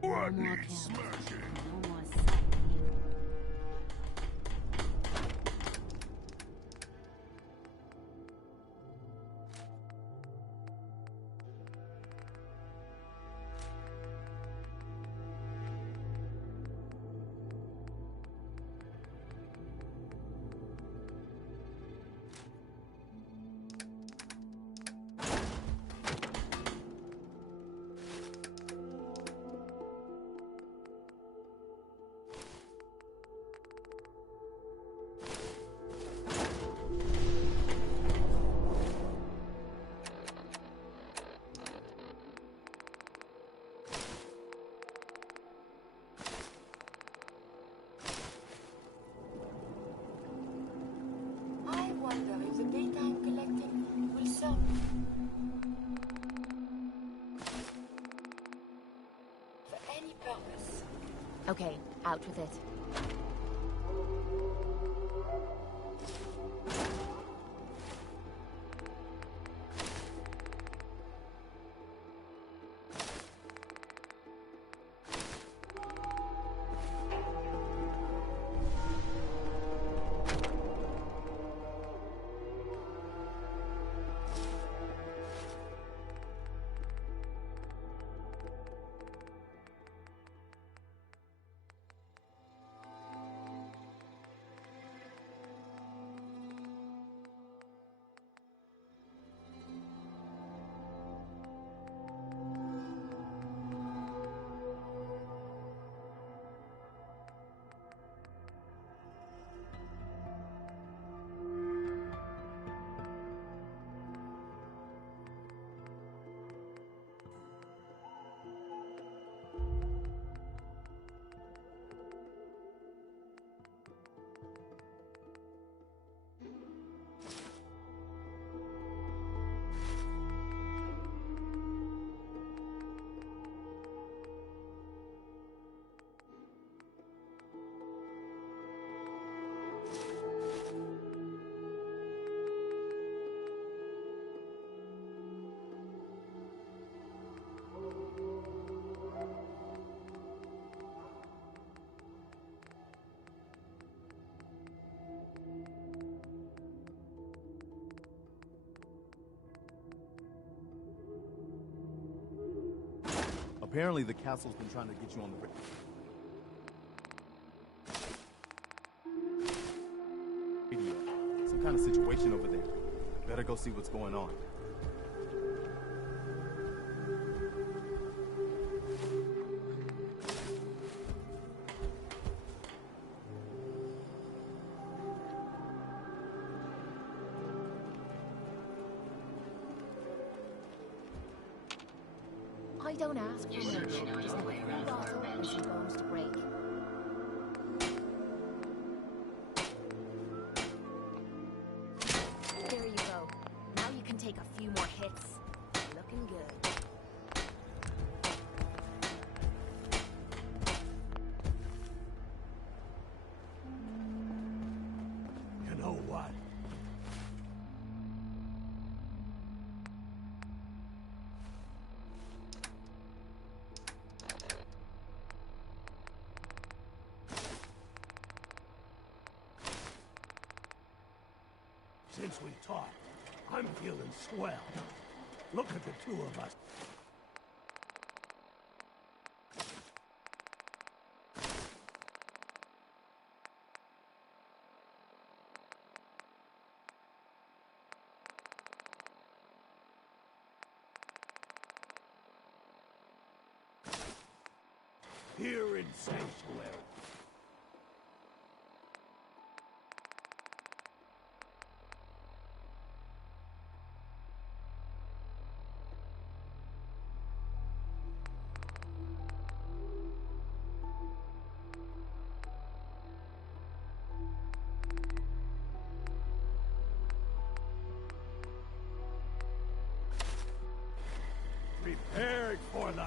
What needs smashing? No more sight. I wonder if the data I'm collecting will serve me. For any purpose. Okay, out with it. Apparently the castle's been trying to get you on the... radio. Some kind of situation over there. Better go see what's going on. I don't ask for much, just a full bottle and some bones to break. There you go. Now you can take a few more hits. Looking good. You know what? Since we talked, I'm feeling swell. Look at the two of us. Here in Sanctuary. Prepared for the...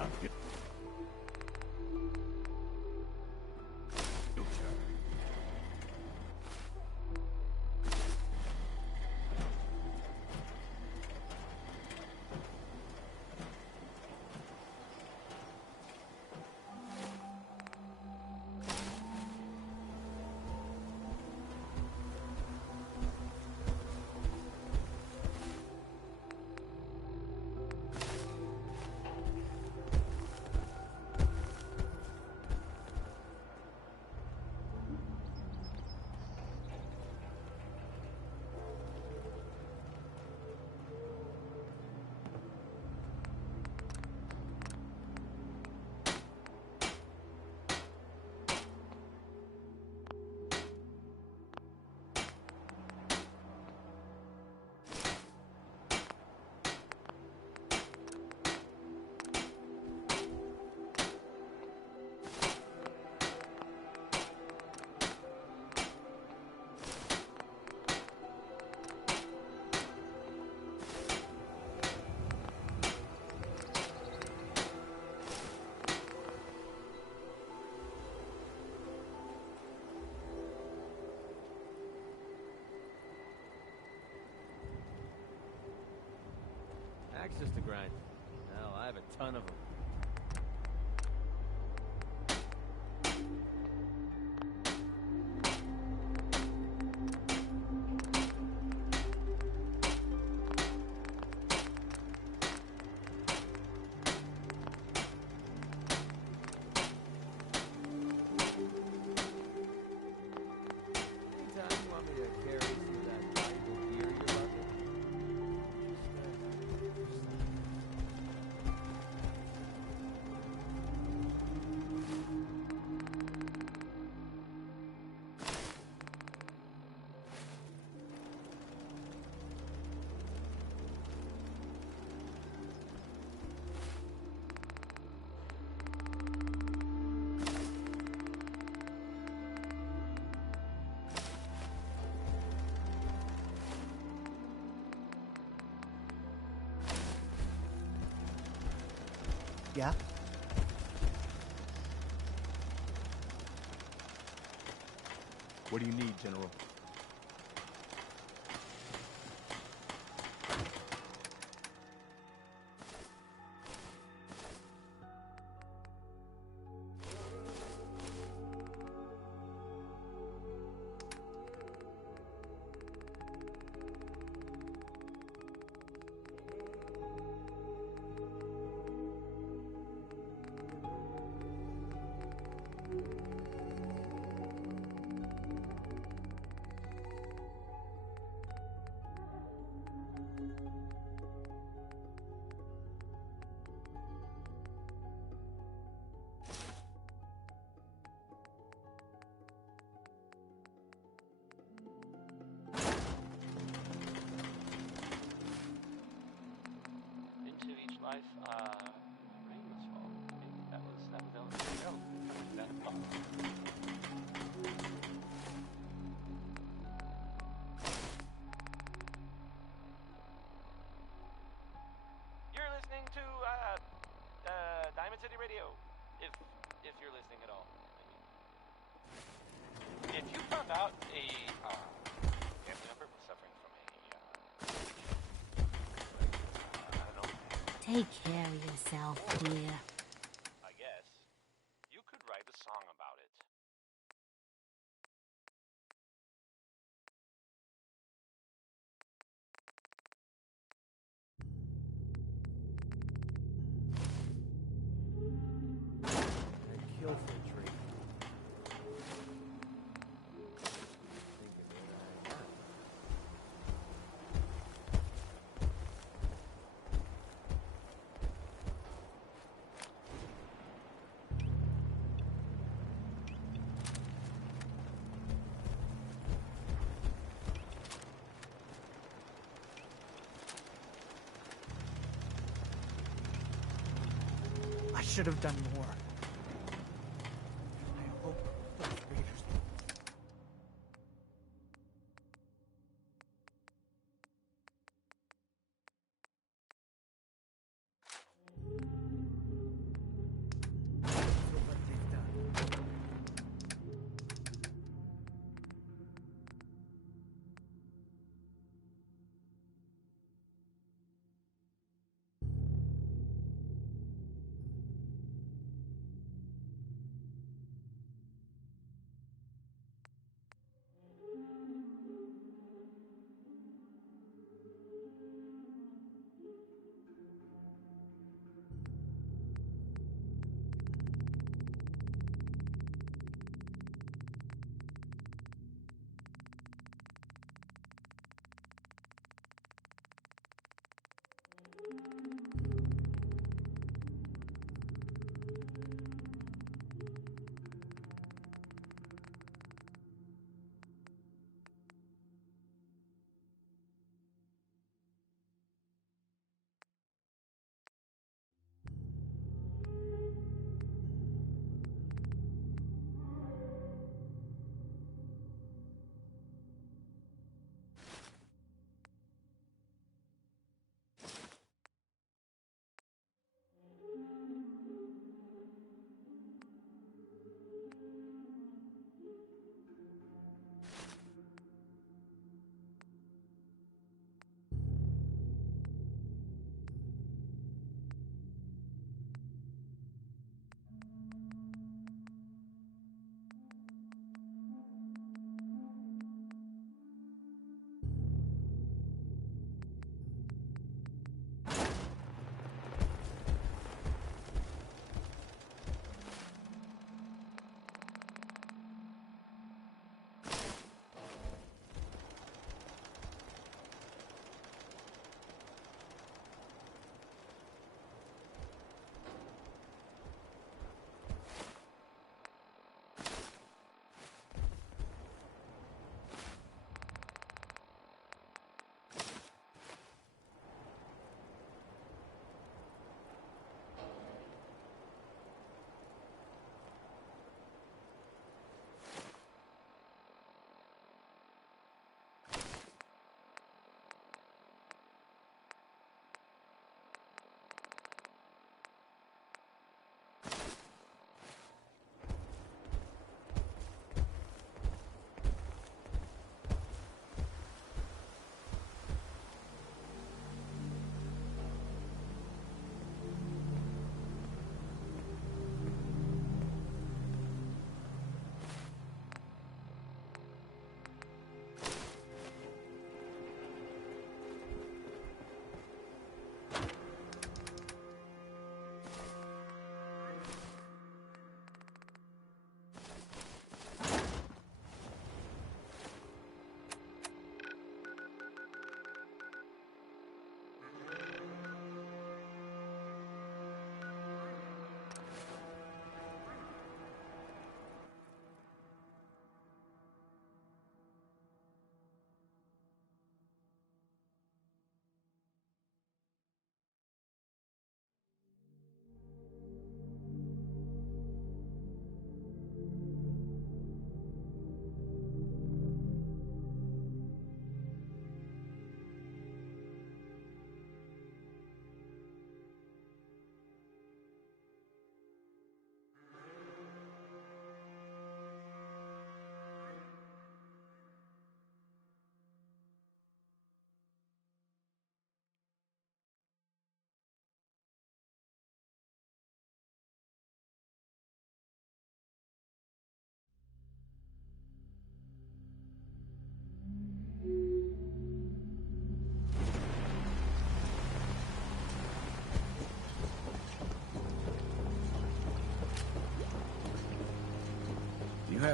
axes to grind. Hell, I have a ton of them. Yeah? What do you need, General? Life, rain was falling. That was You're listening to Diamond City Radio, if you're listening at all. If you found out a family member was suffering from Take care of yourself, dear. I guess you could write a song about it. I'd kill for a tree. I should have done more. I hope those raiders... So what they've done.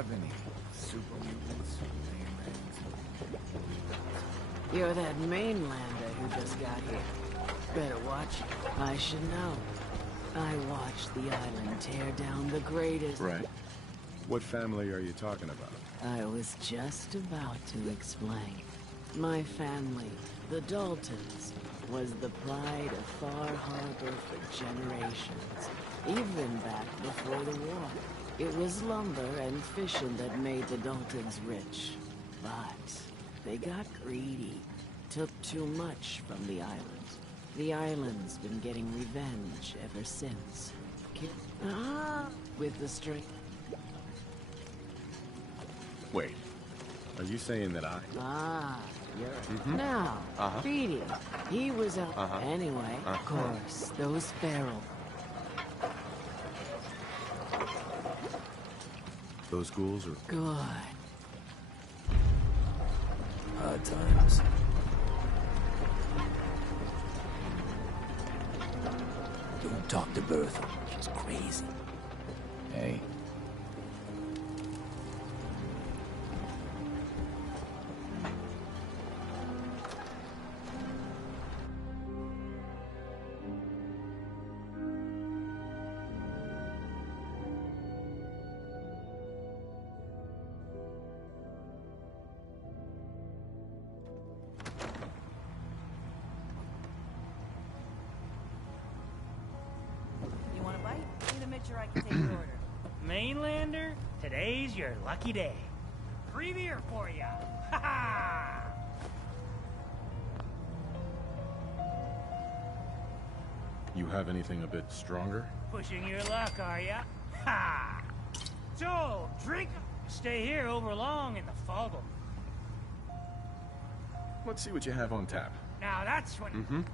have any super mutants? You're that mainlander who just got here. Better watch it. I should know. I watched the island tear down the greatest... Right. What family are you talking about? I was just about to explain. My family, the Daltons, was the pride of Far Harbor for generations. Even back before the war. It was lumber and fishing that made the Daltons rich. But they got greedy. Took too much from the island. The island's been getting revenge ever since. With the string. Wait. Are you saying that I... You're... Now, Beatty. He was out... Anyway, of course, those feral... Those ghouls are... Good. Hard times. Don't talk to Bertha. She's crazy. Hey. I can take your order. Mainlander, today's your lucky day. Free beer for ya. Ha ha! You have anything a bit stronger? Pushing your luck, are ya? Ha! So, drink. Stay here over long in the fog. Let's see what you have on tap. Now that's when...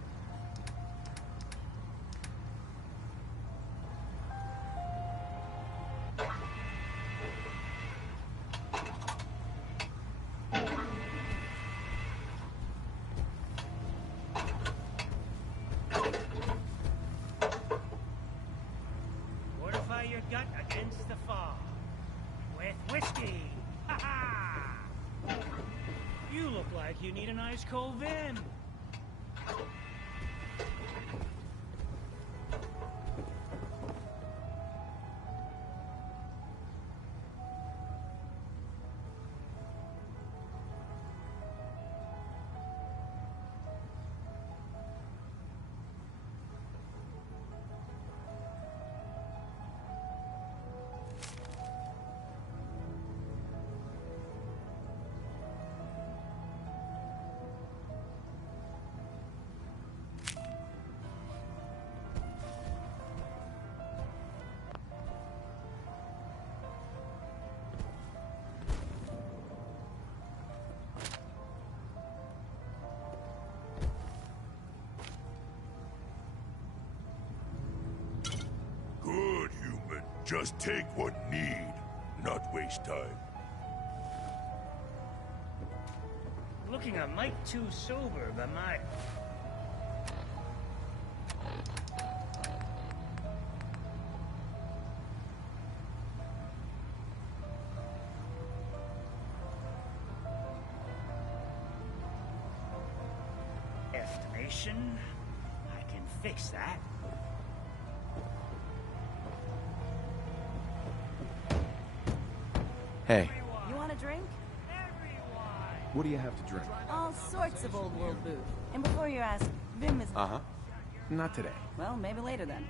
Fortify your gut against the fog. With whiskey. Ha ha! You look like you need an ice cold vim. Good human. Just take what need, not waste time. Looking a mite too sober by my... estimation. I can fix that. Hey. You want a drink? What do you have to drink? All sorts of old world booze. And before you ask, Vim is... Not today. Well, maybe later then.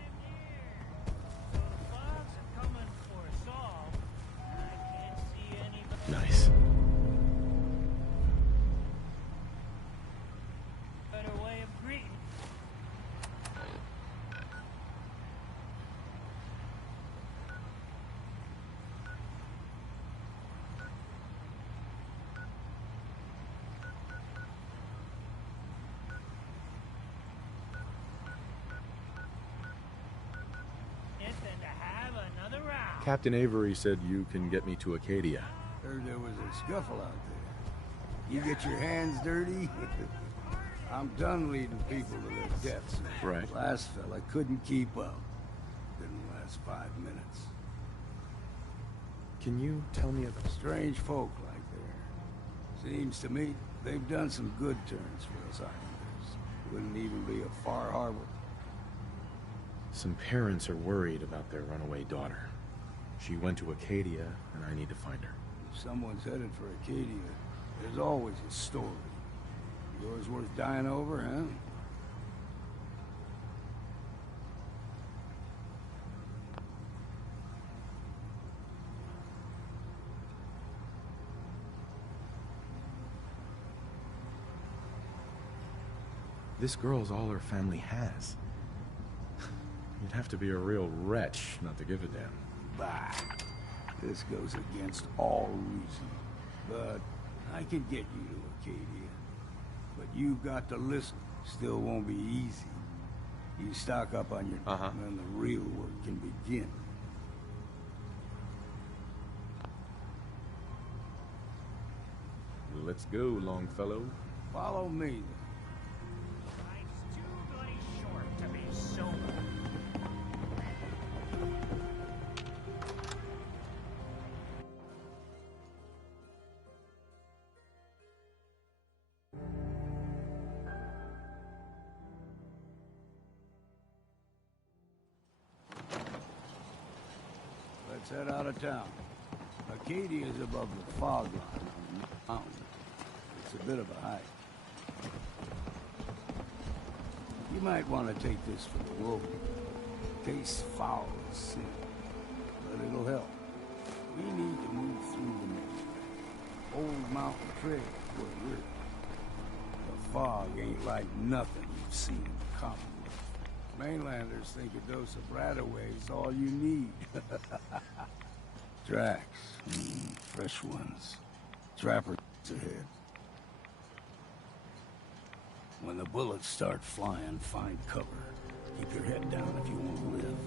Nice. Better way of greeting. Than to have another round. Captain Avery said you can get me to Acadia. Heard there was a scuffle out there. You get your hands dirty? I'm done leading people to their deaths. Right. Last fella couldn't keep up. Didn't last 5 minutes. Can you tell me about... Strange folk like there. Seems to me they've done some good turns for us islanders. Wouldn't even be a far harbor. Some parents are worried about their runaway daughter. She went to Acadia, and I need to find her. If someone's headed for Acadia, there's always a story. Yours worth dying over, huh? This girl's all her family has. You'd have to be a real wretch not to give a damn. Bah. This goes against all reason. But I can get you to Acadia. But you've got to listen. Still won't be easy. You stock up on your... and the real work can begin. Let's go, Longfellow. Follow me, then. Life's too bloody short to be sober. Let's head out of town. Acadia is above the fog line on the mountain. It's a bit of a hike. You might want to take this for the road. Tastes foul as sin, but it'll help. We need to move through the old mountain trail where we're. The fog ain't like nothing you've seen in the Commonwealth. Mainlanders think a dose of Radaway is all you need. Tracks. Fresh ones. Trappers ahead. When the bullets start flying, find cover. Keep your head down if you want to live.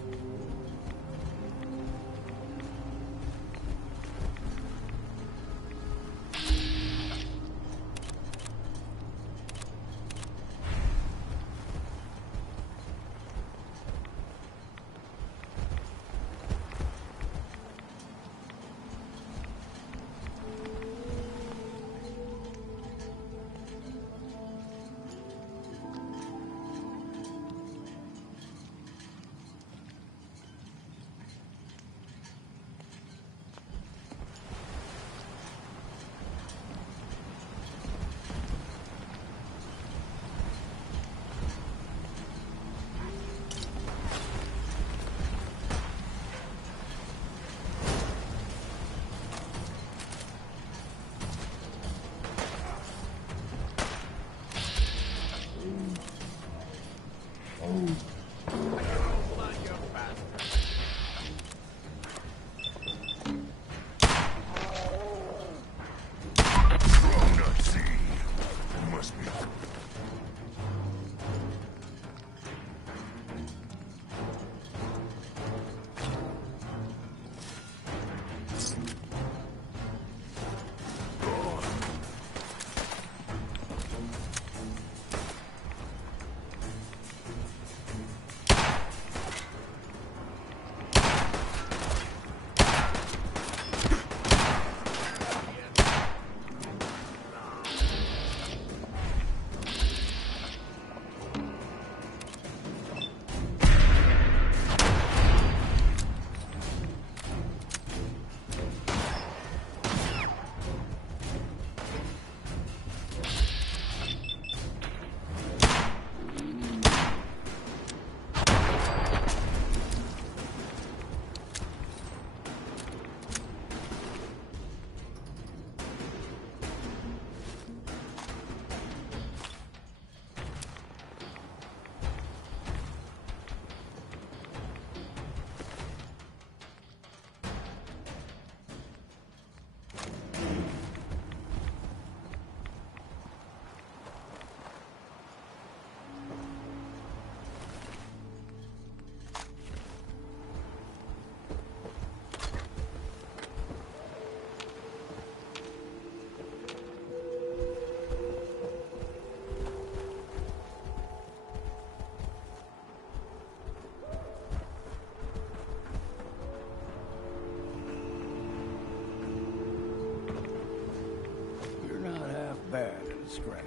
scrap.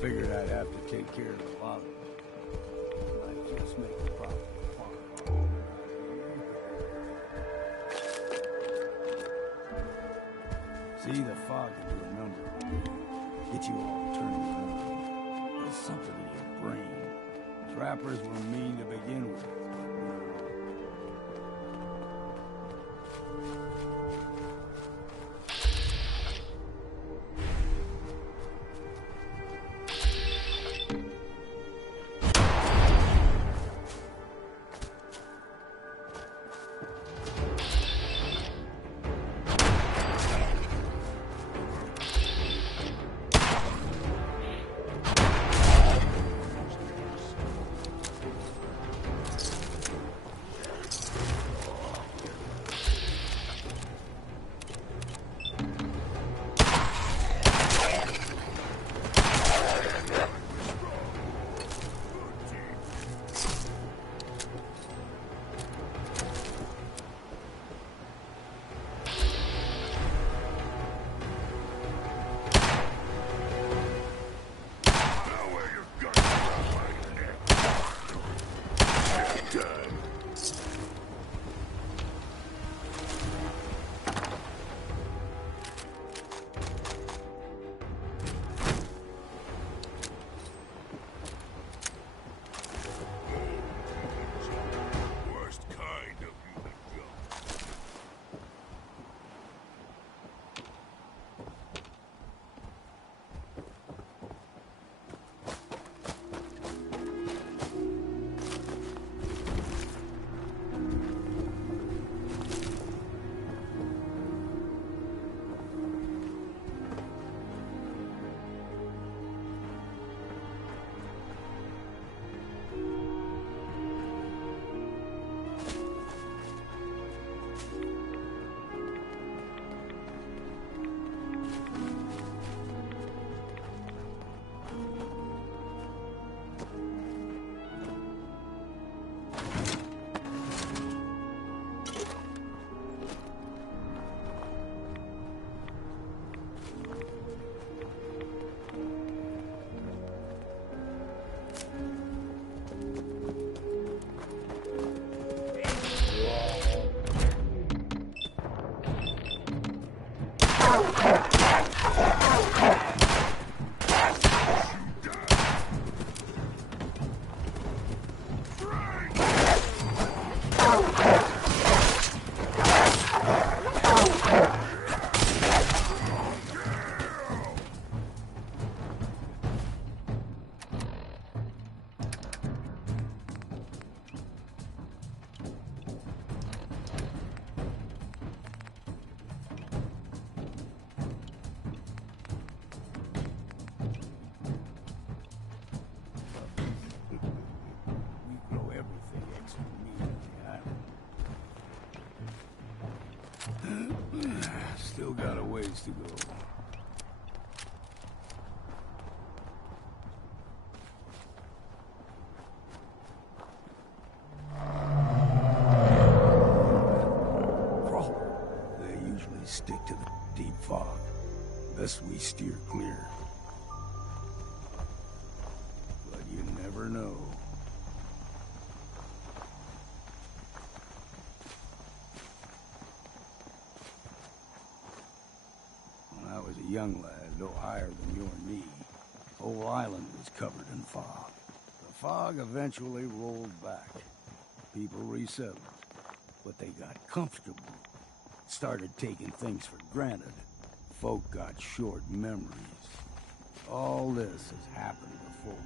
Figured I'd have to take care of a lot of them. Might just make a profit. See, the fog can do a number on you. Get you all turned around. There's something in your brain. Trappers were mean to begin with. Still got a ways to go. Problem. They usually stick to the deep fog. Best we steer clear. But you never know. Young lad, no higher than you and me. Whole island was covered in fog. The fog eventually rolled back. People resettled, but they got comfortable. Started taking things for granted. Folk got short memories. All this has happened before.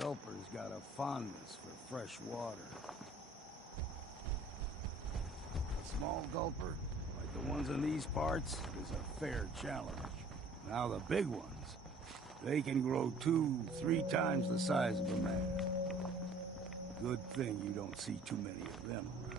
Gulper's got a fondness for fresh water. A small gulper, like the ones in these parts, is a fair challenge. Now the big ones, they can grow 2-3 times the size of a man. Good thing you don't see too many of them around.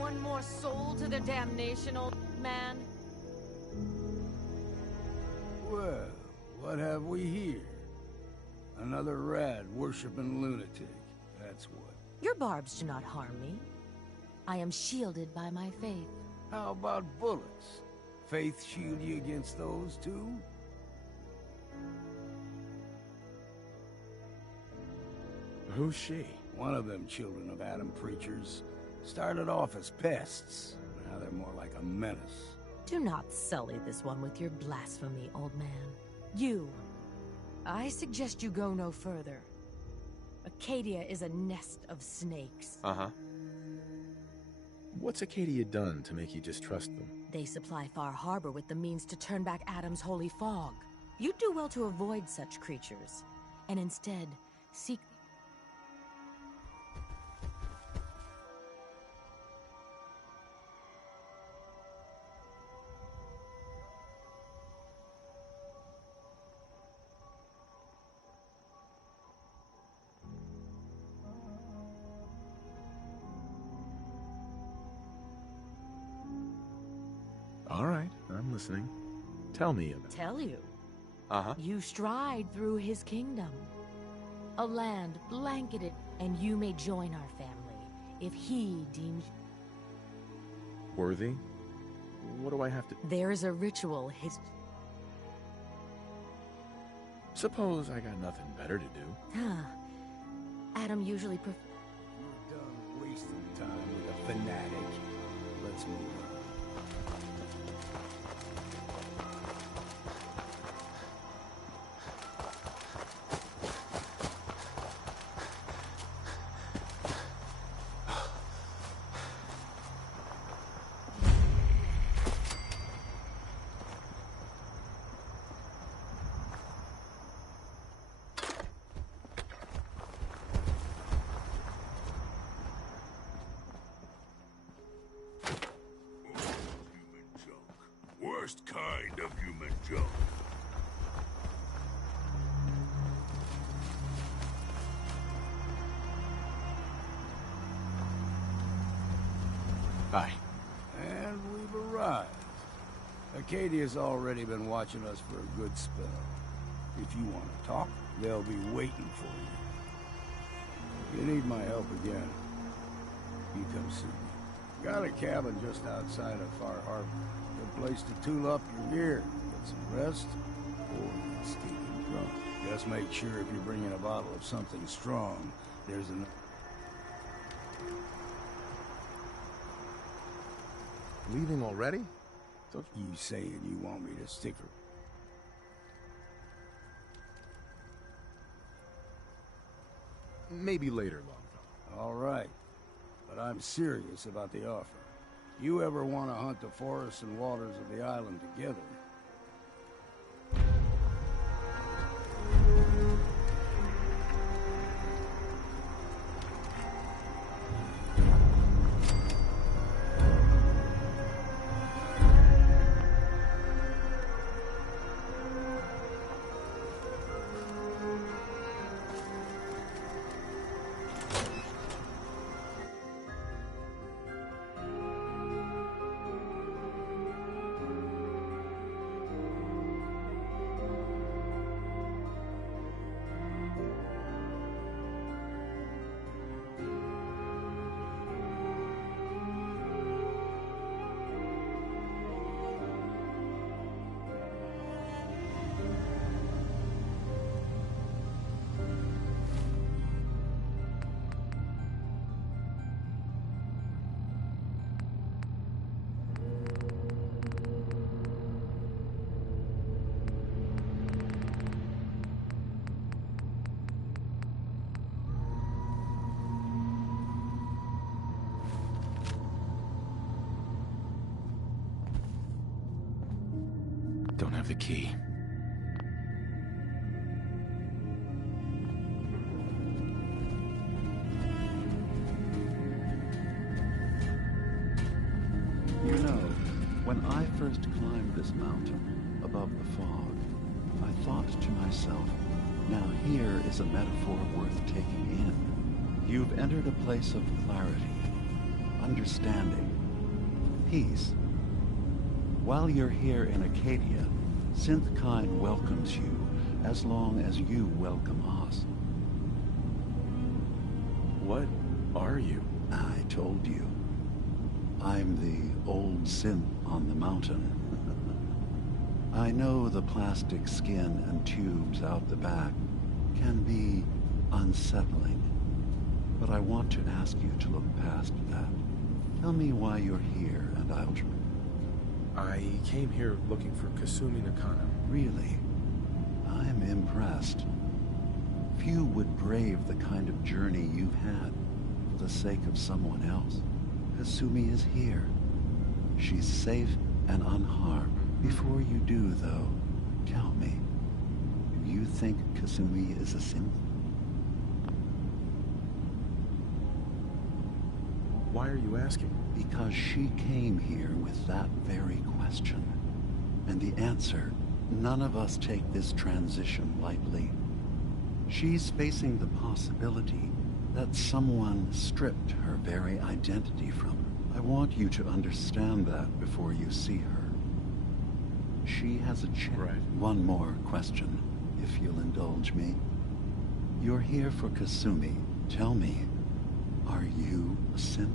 one more soul to their damnation, old man? Well, what have we here? Another rad-worshipping lunatic, that's what. Your barbs do not harm me. I am shielded by my faith. How about bullets? Faith shield you against those, too? Who's she? One of them children of Adam preachers. Started off as pests. Now they're more like a menace. Do not sully this one with your blasphemy, old man. You. I suggest you go no further. Acadia is a nest of snakes. Uh-huh. What's Acadia done to make you distrust them? They supply Far Harbor with the means to turn back Adam's holy fog. You'd do well to avoid such creatures, and instead seek... All right, I'm listening. Tell me about it. Tell you. Uh-huh. You stride through his kingdom. A land blanketed, and you may join our family if he deems... Worthy? What do I have to... There is a ritual Suppose I got nothing better to do. Huh. Adam usually We're done wasting time with a fanatic. Let's move on. Worst kind of human junk. Hi. And we've arrived. Acadia's already been watching us for a good spell. If you want to talk, they'll be waiting for you. If you need my help again, you come see me. Got a cabin just outside of Far Harbor. Good place to tool up your gear, get some rest, or get stinking drunk. Just make sure if you're bringing a bottle of something strong, there's enough. Leaving already? So you saying you want me to stick her? Maybe later, Longfellow. All right. But I'm serious about the offer. You ever want to hunt the forests and waters of the island together? Don't have the key. You know, when I first climbed this mountain above the fog, I thought to myself, now here is a metaphor worth taking in. You've entered a place of clarity, understanding, peace. While you're here in Acadia, Synthkind welcomes you as long as you welcome us. What are you? I told you. I'm the old synth on the mountain. I know the plastic skin and tubes out the back can be unsettling, but I want to ask you to look past that. Tell me why you're here, and I'll... I came here looking for Kasumi Nakano. Really? I'm impressed. Few would brave the kind of journey you've had for the sake of someone else. Kasumi is here. She's safe and unharmed. Before you do, though, tell me, do you think Kasumi is a synth? Why are you asking? Because she came here with that very question. And the answer, none of us take this transition lightly. She's facing the possibility that someone stripped her very identity from her. I want you to understand that before you see her. She has a chance. Right. One more question, if you'll indulge me. You're here for Kasumi. Tell me, are you a synth?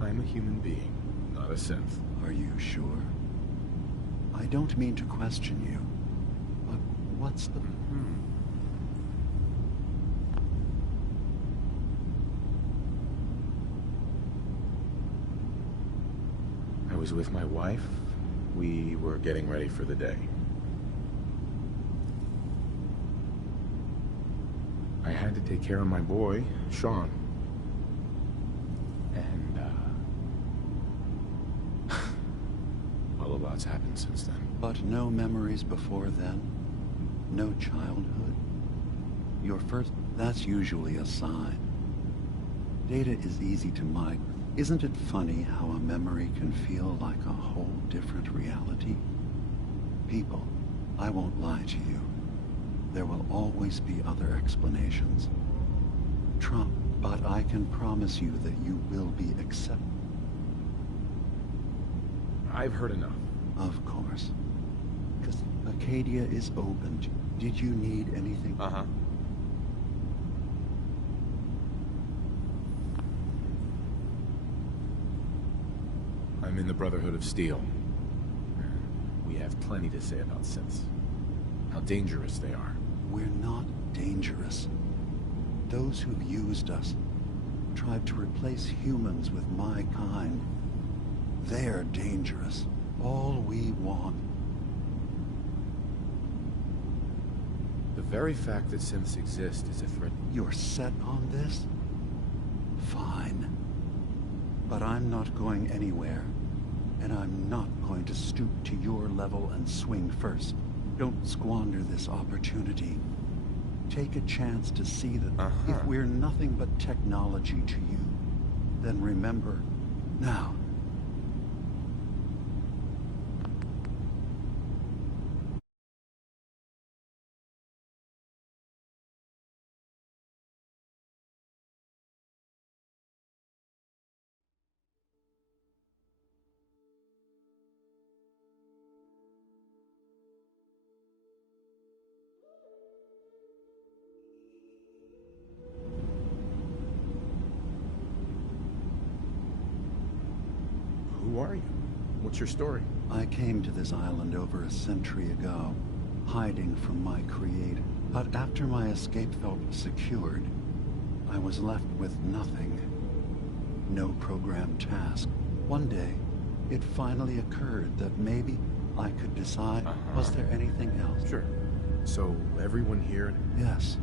I'm a human being, not a synth. Are you sure? I don't mean to question you, but what's the... I was with my wife. We were getting ready for the day. I had to take care of my boy, Sean. And, well, a lot's happened since then. But no memories before then? No childhood? Your first... That's usually a sign. Data is easy to migrate. Isn't it funny how a memory can feel like a whole different reality? People, I won't lie to you. There will always be other explanations. Trump, but I can promise you that you will be accepted. I've heard enough. Of course. Because Acadia is open to... Did you need anything? Uh-huh. I'm in the Brotherhood of Steel. We have plenty to say about synths. How dangerous they are. We're not dangerous. Those who've used us, tried to replace humans with my kind, they're dangerous. All we want... The very fact that synths exist is a threat. You're set on this? Fine. But I'm not going anywhere. And I'm not going to stoop to your level and swing first. Don't squander this opportunity. Take a chance to see that if we're nothing but technology to you, then remember, now. Who are you? What's your story? I came to this island over a century ago, hiding from my creator. But after my escape felt secured, I was left with nothing. No programmed task. One day, it finally occurred that maybe I could decide, was there anything else? Sure. So, everyone here... Yes.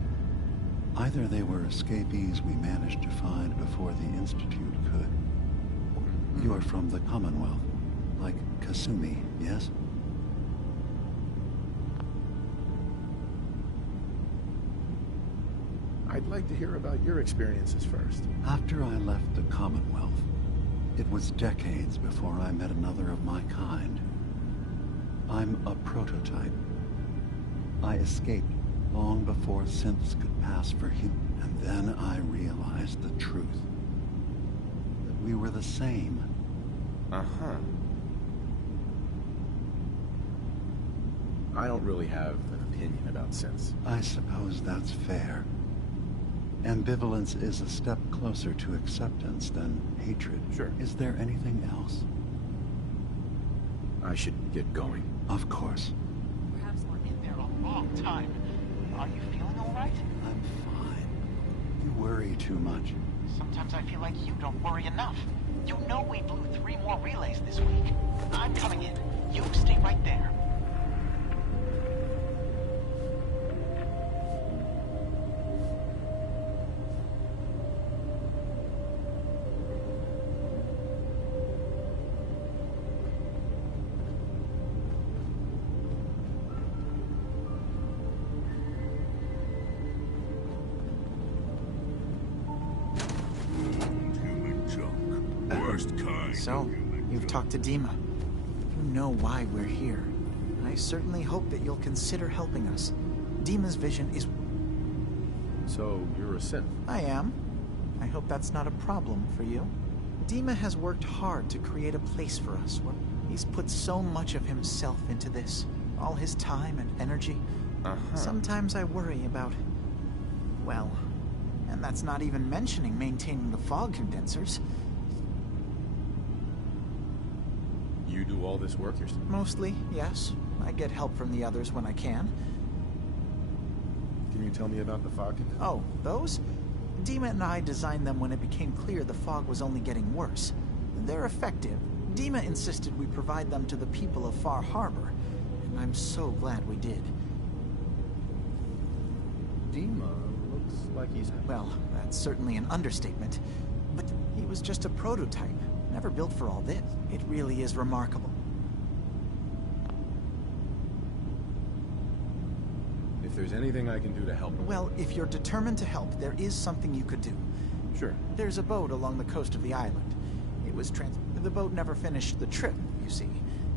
Either they were escapees we managed to find before the Institute could. You're from the Commonwealth, like Kasumi, yes? I'd like to hear about your experiences first. After I left the Commonwealth, it was decades before I met another of my kind. I'm a prototype. I escaped long before synths could pass for human, and then I realized the truth. That we were the same. Uh-huh. I don't really have an opinion about synths. I suppose that's fair. Ambivalence is a step closer to acceptance than hatred. Sure. Is there anything else? I should get going. Of course. Perhaps we're in there a long time. Are you feeling all right? I'm fine. You worry too much. Sometimes I feel like you don't worry enough. You know we blew 3 more relays this week. I'm coming in. You stay right there. So, you've talked to Dima. You know why we're here. I certainly hope that you'll consider helping us. Dima's vision is... So, you're a synth? I am. I hope that's not a problem for you. Dima has worked hard to create a place for us where he's put so much of himself into this. All his time and energy. Sometimes I worry about... well, and that's not even mentioning maintaining the fog condensers. You do all this work yourself? Mostly, yes. I get help from the others when I can. Can you tell me about the fog condensers? Oh, those? Dima and I designed them when it became clear the fog was only getting worse. They're effective. Dima insisted we provide them to the people of Far Harbor, and I'm so glad we did. Dima looks like he's... Well, that's certainly an understatement. But he was just a prototype. Never built for all this. It really is remarkable. If there's anything I can do to help... Well, if you're determined to help, there is something you could do. Sure. There's a boat along the coast of the island. It was the boat never finished the trip, you see.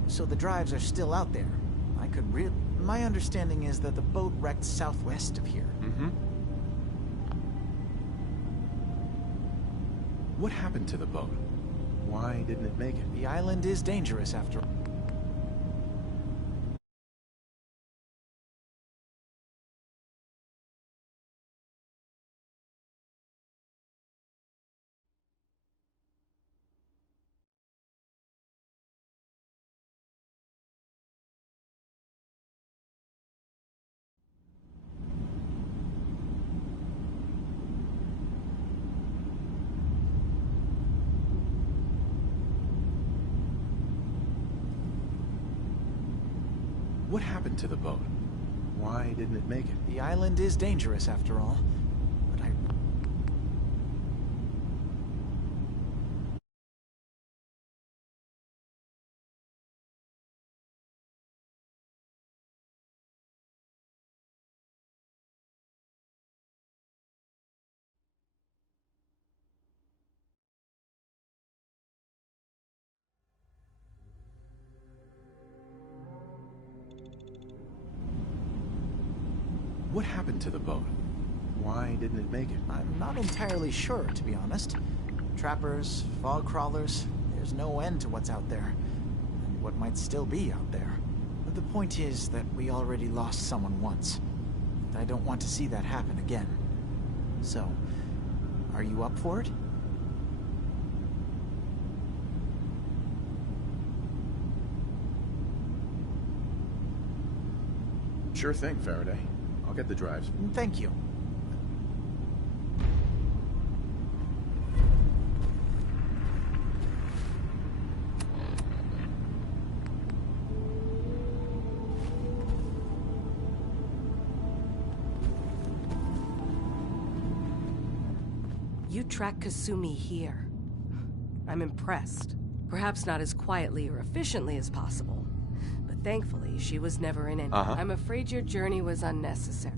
So the drives are still out there. I could really... My understanding is that the boat wrecked southwest of here. Mm-hmm. What happened to the boat? Why didn't it make it? The island is dangerous after all. What happened to the boat? Why didn't it make it? The island is dangerous after all. But I... What happened to the boat? Why didn't it make it? I'm not entirely sure, to be honest. Trappers, fog crawlers, there's no end to what's out there. And what might still be out there. But the point is that we already lost someone once. And I don't want to see that happen again. So, are you up for it? Sure thing, Faraday. I'll get the drives. Thank you. You track Kasumi here. I'm impressed. Perhaps not as quietly or efficiently as possible. But thankfully, she was never in any... I'm afraid your journey was unnecessary.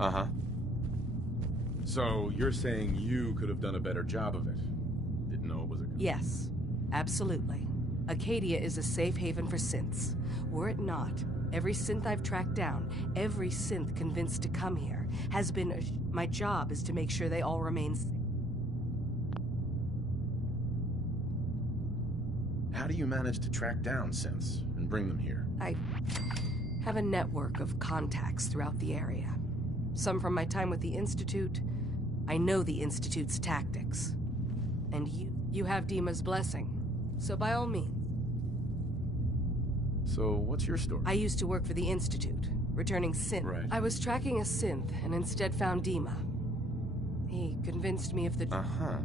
So, you're saying you could have done a better job of it? Didn't know it was a... Yes, absolutely. Acadia is a safe haven for synths. Were it not, every synth I've tracked down, every synth convinced to come here, has been... My job is to make sure they all remain safe. How do you manage to track down synths and bring them here? I have a network of contacts throughout the area. Some from my time with the Institute. I know the Institute's tactics. And you have Dima's blessing. So by all means. So, what's your story? I used to work for the Institute, returning synth. Right. I was tracking a synth and instead found Dima. He convinced me of the... Uh-huh.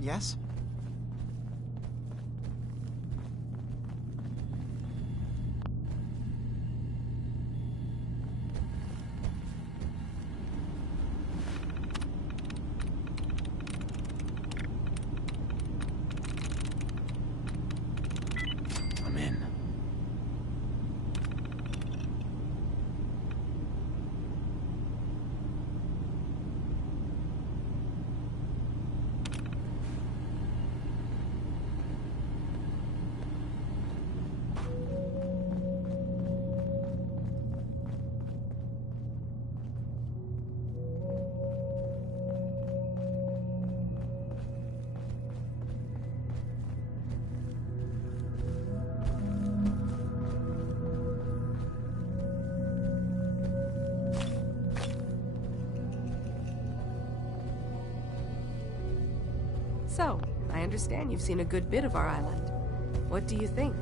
Yes? I'm in. So, I understand you've seen a good bit of our island. What do you think?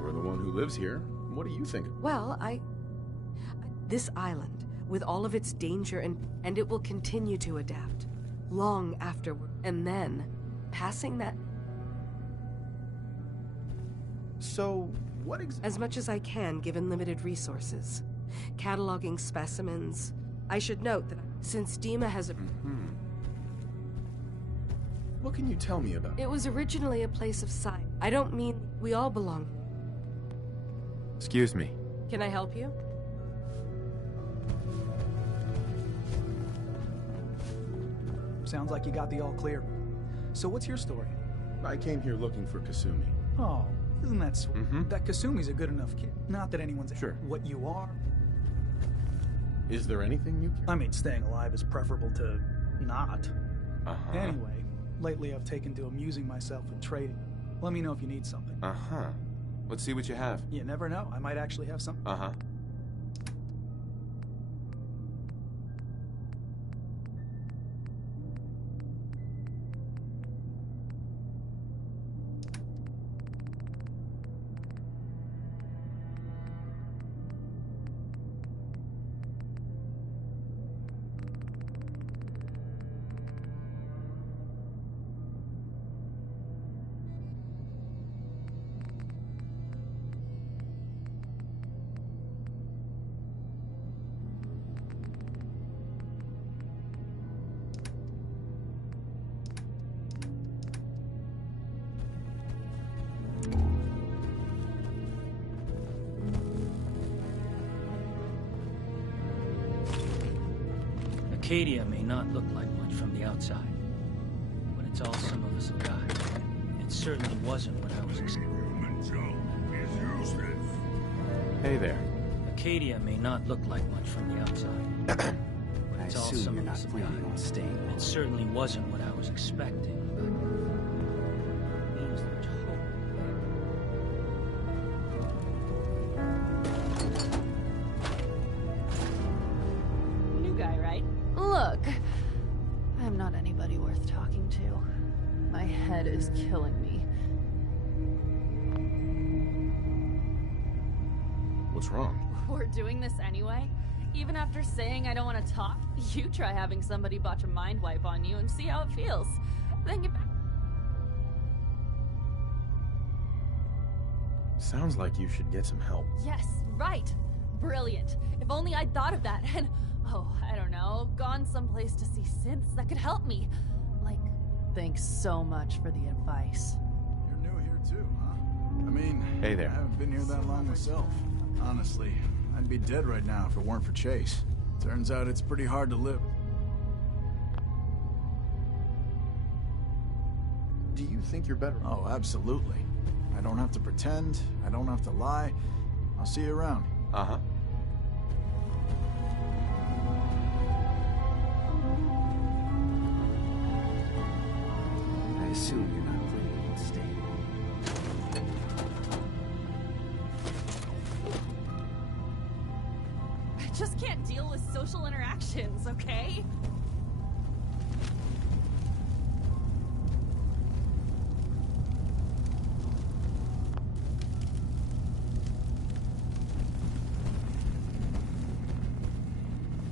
You're the one who lives here. What do you think? Well, this island, with all of its danger and it will continue to adapt. Long afterward. And then, passing that... So, what exactly... As much as I can, given limited resources. Cataloging specimens. I should note that since Dima has a... What can you tell me about it? It was originally a place of science. I don't mean we all belong. Excuse me. Can I help you? Sounds like you got the all clear. So what's your story? I came here looking for Kasumi. Oh, isn't that sweet? That Kasumi's a good enough kid. Not that anyone's sure what you are. Is there anything you care? I mean, staying alive is preferable to not. Uh-huh. Anyway, lately I've taken to amusing myself with trading. Let me know if you need something. Uh-huh. Let's see what you have. You never know. I might actually have something. Uh-huh. Acadia may not look like much from the outside, but it's all some of us have got. It certainly wasn't what I was expecting. Hey there. Acadia may not look like much from the outside, but I it's all assume some you're of not us have planning got. on staying. It certainly wasn't what I was expecting, but it means there's hope. New guy, right? Look, I'm not anybody worth talking to. My head is killing me. What's wrong? We're doing this anyway? Even after saying I don't want to talk, you try having somebody botch a mind wipe on you and see how it feels. Then get back. Sounds like you should get some help. Yes, right. Brilliant. If only I'd thought of that and, oh, I don't know, gone someplace to see synths that could help me. Like, thanks so much for the advice. You're new here too, huh? I mean, hey there. I haven't been here that long myself. Honestly, I'd be dead right now if it weren't for Chase. Turns out it's pretty hard to live. Do you think you're better? Oh, absolutely. I don't have to pretend. I don't have to lie. I'll see you around. Uh-huh. I assume you're not planning on staying. I just can't deal with social interactions, okay?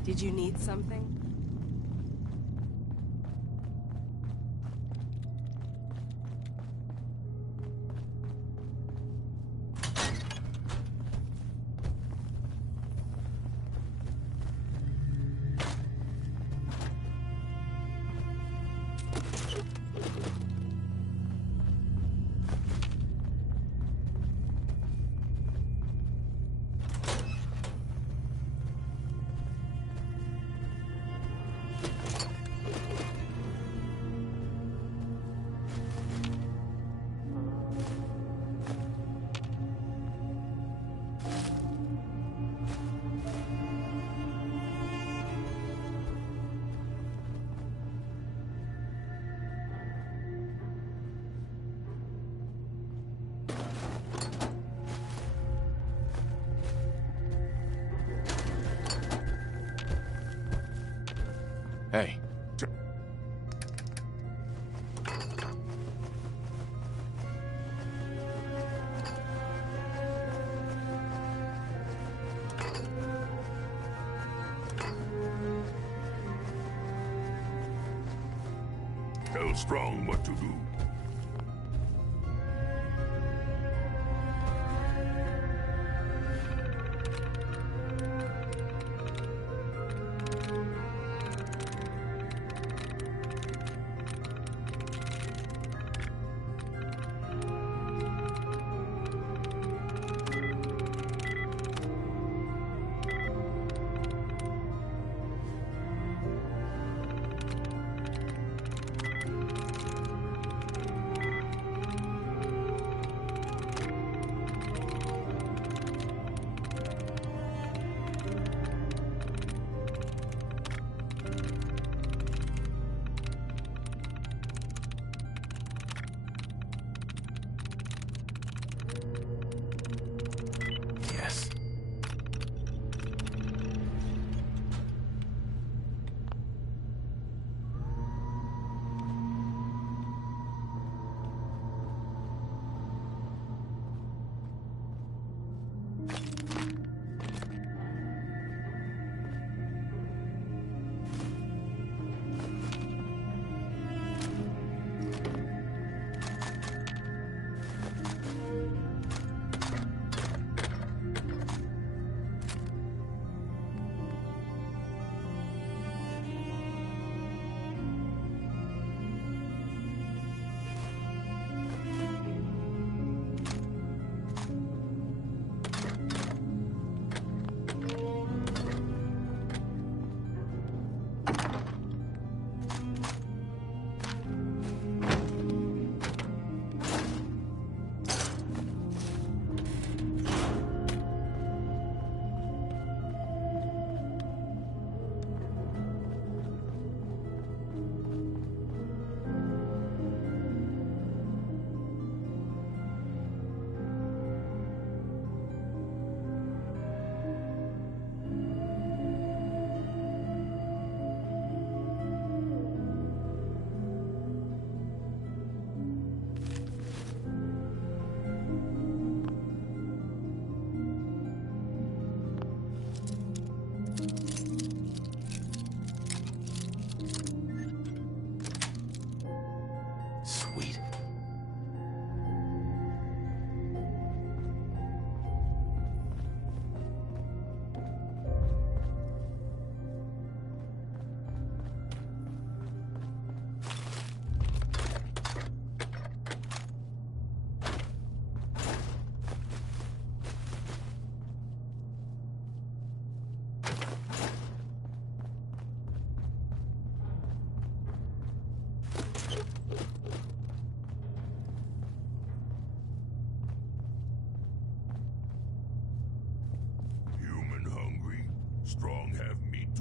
Did you need something? Hey. Tell Strong what to do.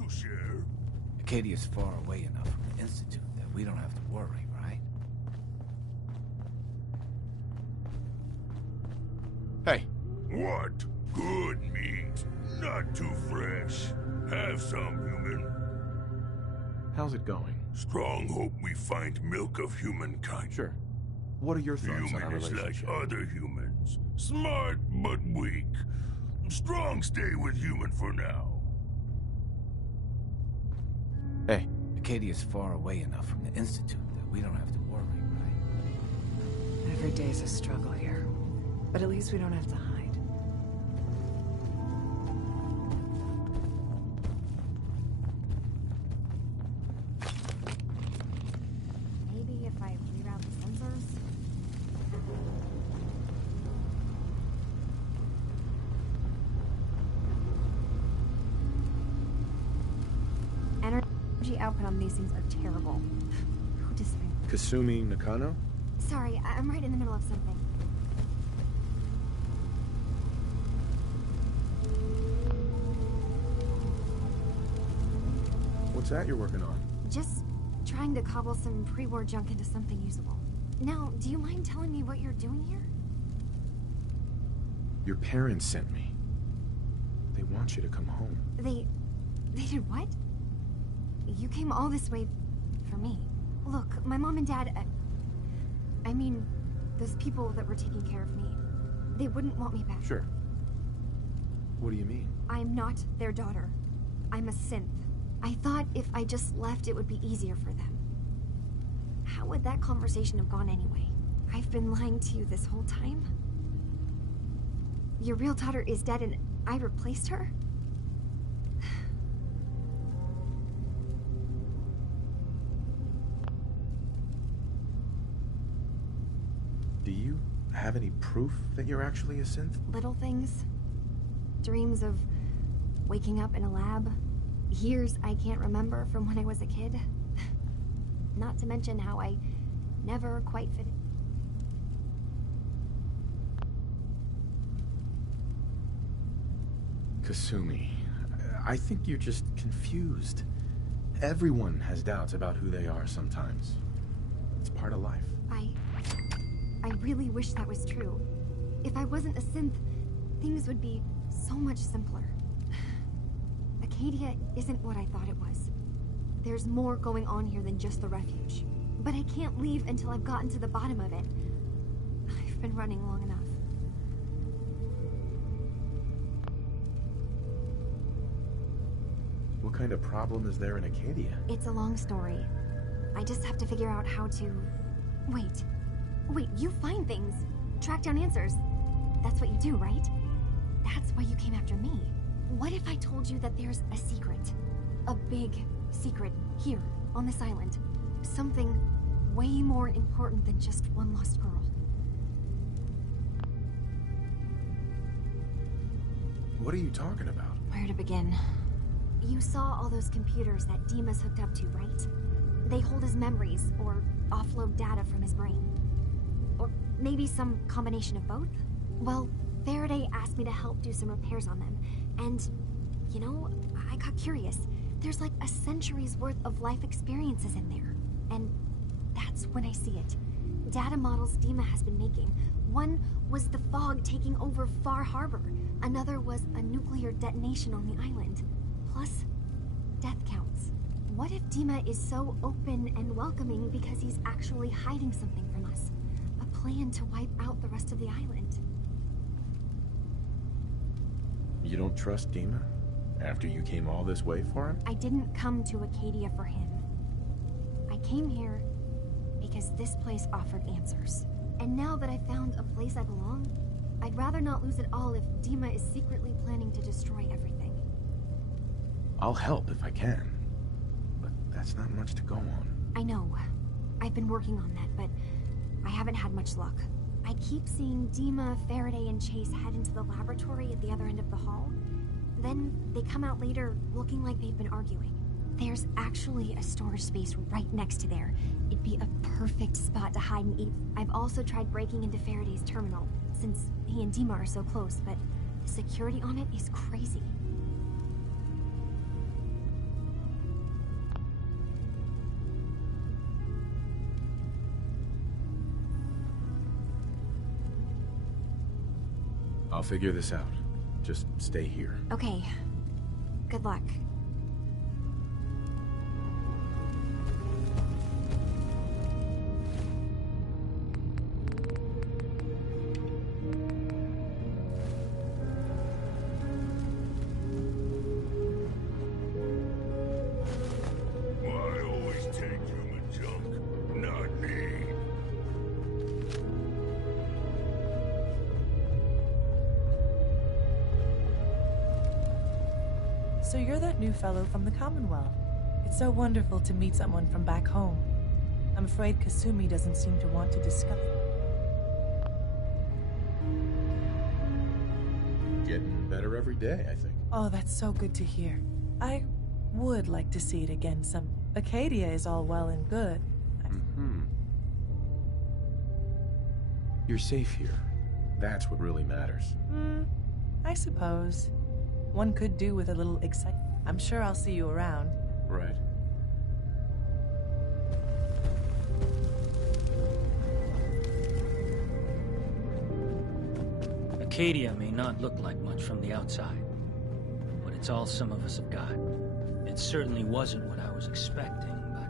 share. Acadia's far away enough from the Institute that we don't have to worry, right? Hey. What? Good meat. Not too fresh. Have some, human. How's it going? Strong hope we find milk of humankind. Sure. What are your thoughts on our Human is relationship? like other humans. Smart, but weak. Strong stay with human for now. Hey. Acadia's far away enough from the Institute that we don't have to worry, right? Every day's a struggle here. But at least we don't have to hide. Maybe if I reroute the sensors? Energy output on these things are terrible. Who decided? Kasumi Nakano? Sorry, I'm right in the middle of something. What's that you're working on? Just trying to cobble some pre-war junk into something usable. Now, do you mind telling me what you're doing here? Your parents sent me. They want you to come home. They did what? You came all this way for me. Look, my mom and dad, I mean, those people that were taking care of me, they wouldn't want me back. Sure. What do you mean? I'm not their daughter. I'm a synth. I thought if I just left, it would be easier for them. How would that conversation have gone anyway? I've been lying to you this whole time? Your real daughter is dead and I replaced her? Do you have any proof that you're actually a synth? Little things. Dreams of waking up in a lab. Years I can't remember from when I was a kid. Not to mention how I never quite fit in. Kasumi, I think you're just confused. Everyone has doubts about who they are sometimes. It's part of life. I really wish that was true. If I wasn't a synth, things would be so much simpler. Acadia isn't what I thought it was. There's more going on here than just the refuge. But I can't leave until I've gotten to the bottom of it. I've been running long enough. What kind of problem is there in Acadia? It's a long story. I just have to figure out how to... Wait, you find things. Track down answers. That's what you do, right? That's why you came after me. What if I told you that there's a secret? A big secret here, on this island. Something way more important than just one lost girl. What are you talking about? Where to begin? You saw all those computers that Dima's hooked up to, right? They hold his memories, or offload data from his brain. Or maybe some combination of both? Well, Faraday asked me to help do some repairs on them, and, you know, I got curious. There's like a century's worth of life experiences in there, and that's when I see it. Data models Dima has been making. One was the fog taking over Far Harbor. Another was a nuclear detonation on the island. Plus, death counts. What if Dima is so open and welcoming because he's actually hiding something from us? A plan to wipe out the rest of the island. You don't trust Dima? After you came all this way for him? I didn't come to Acadia for him. I came here because this place offered answers. And now that I found a place I belong, I'd rather not lose it all if Dima is secretly planning to destroy everything. I'll help if I can. But that's not much to go on. I know. I've been working on that, but I haven't had much luck. I keep seeing Dima, Faraday, and Chase head into the laboratory at the other end of the hall. Then they come out later looking like they've been arguing. There's actually a storage space right next to there. It'd be a perfect spot to hide and eat. I've also tried breaking into Faraday's terminal, since he and Dima are so close, but the security on it is crazy. I'll figure this out. Just stay here. Okay. Good luck. I always take human junk, not me. So you're that new fellow from the Commonwealth. It's so wonderful to meet someone from back home. I'm afraid Kasumi doesn't seem to want to discuss. Getting better every day, I think. Oh, that's so good to hear. I would like to see it again some. Acadia is all well and good. You're safe here. That's what really matters. I suppose. One could do with a little excitement. I'm sure I'll see you around. Right. Acadia may not look like much from the outside, but it's all some of us have got. It certainly wasn't what I was expecting, but...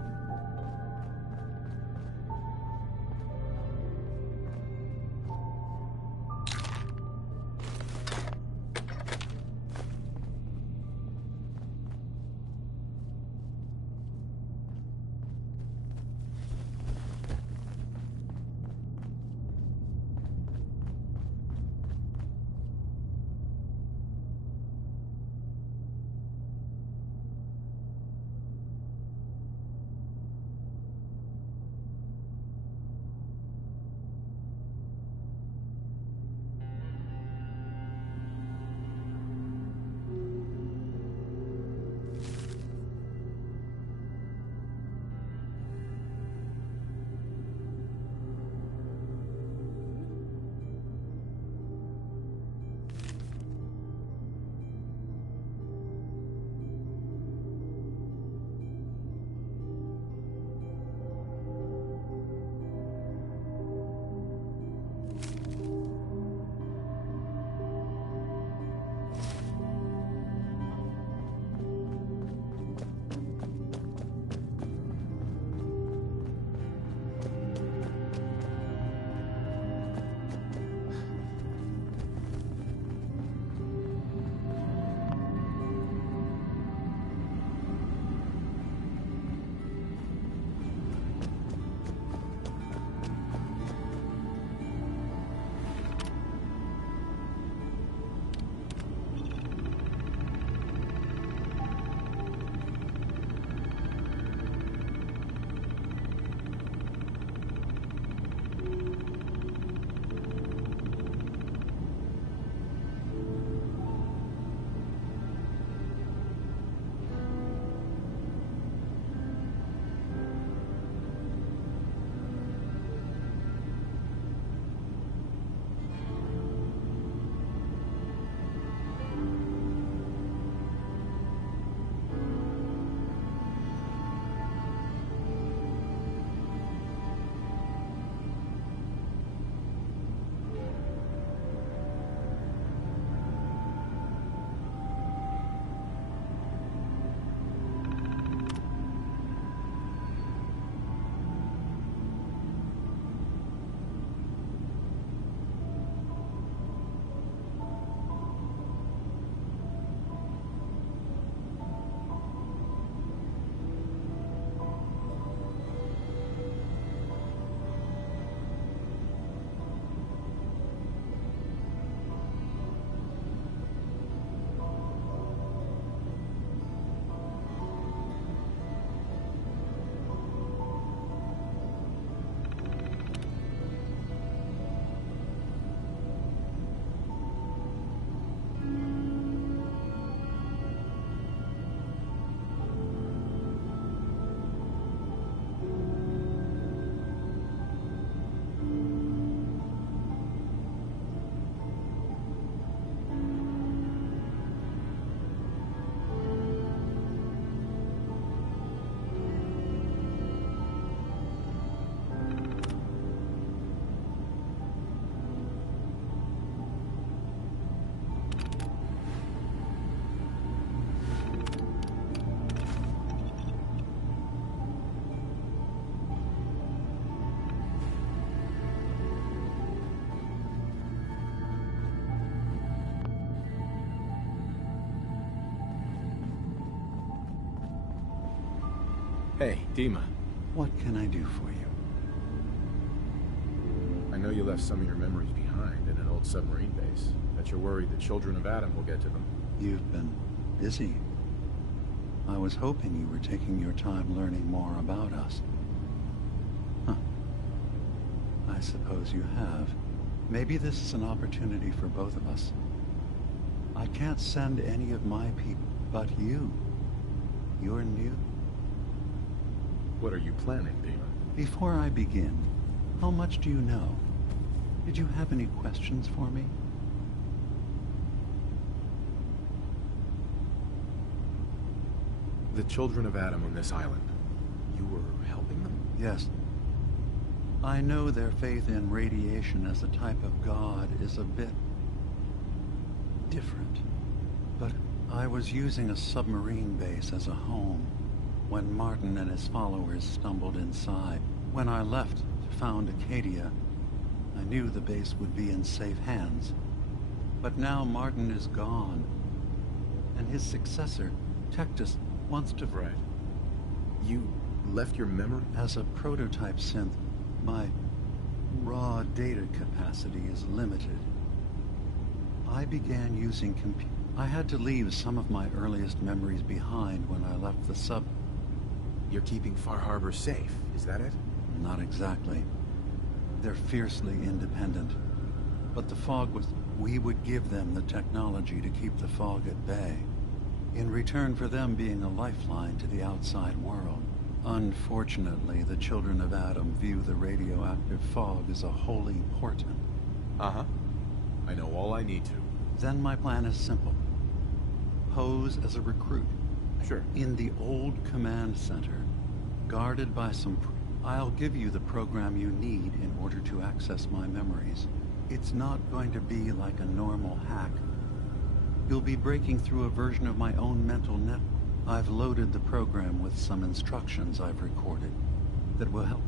Hey, Dima. What can I do for you? I know you left some of your memories behind in an old submarine base. Bet you're worried the children of Adam will get to them. You've been busy. I was hoping you were taking your time learning more about us. Huh. I suppose you have. Maybe this is an opportunity for both of us. I can't send any of my people, but you. You're new. What are you planning, Dima? Before I begin, how much do you know? Did you have any questions for me? The children of Adam on this island. You were helping them? Yes. I know their faith in radiation as a type of god is a bit different. But I was using a submarine base as a home when Martin and his followers stumbled inside. When I left to found Acadia, I knew the base would be in safe hands. But now Martin is gone, and his successor, Tectus, wants to... Right. You left your memory? As a prototype synth, my raw data capacity is limited. I began using I had to leave some of my earliest memories behind when I left the sub. You're keeping Far Harbor safe, is that it? Not exactly. They're fiercely independent. But the fog was... We would give them the technology to keep the fog at bay, in return for them being a lifeline to the outside world. Unfortunately, the children of Adam view the radioactive fog as a holy portent. Uh-huh. I know all I need to. Then my plan is simple. Pose as a recruit. Sure. In the old command center, guarded by some... I'll give you the program you need in order to access my memories. It's not going to be like a normal hack. You'll be breaking through a version of my own mental network. I've loaded the program with some instructions I've recorded that will help.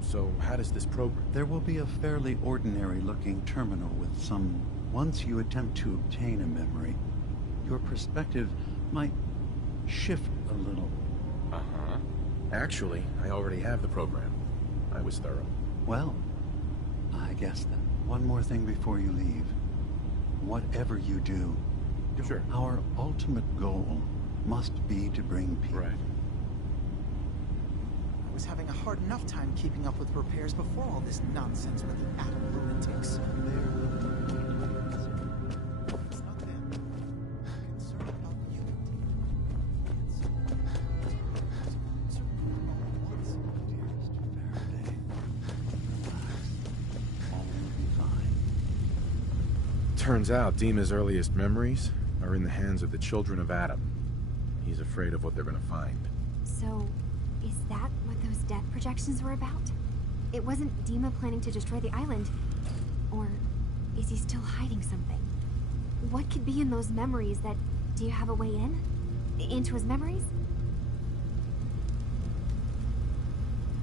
So, how does this program... There will be a fairly ordinary-looking terminal with some... Once you attempt to obtain a memory, your perspective might shift a little. Uh-huh. Actually, I already have the program. I was thorough. Well, I guess that. One more thing before you leave. Whatever you do, sure. Our ultimate goal must be to bring peace. Right. I was having a hard enough time keeping up with repairs before all this nonsense with the Atom lunatics. It's not them. I'm concerned about you. Turns out Dima's earliest memories are in the hands of the children of Adam. He's afraid of what they're gonna find. So, is that what those death projections were about? It wasn't Dima planning to destroy the island. Or is he still hiding something? What could be in those memories that... Do you have a way in? Into his memories?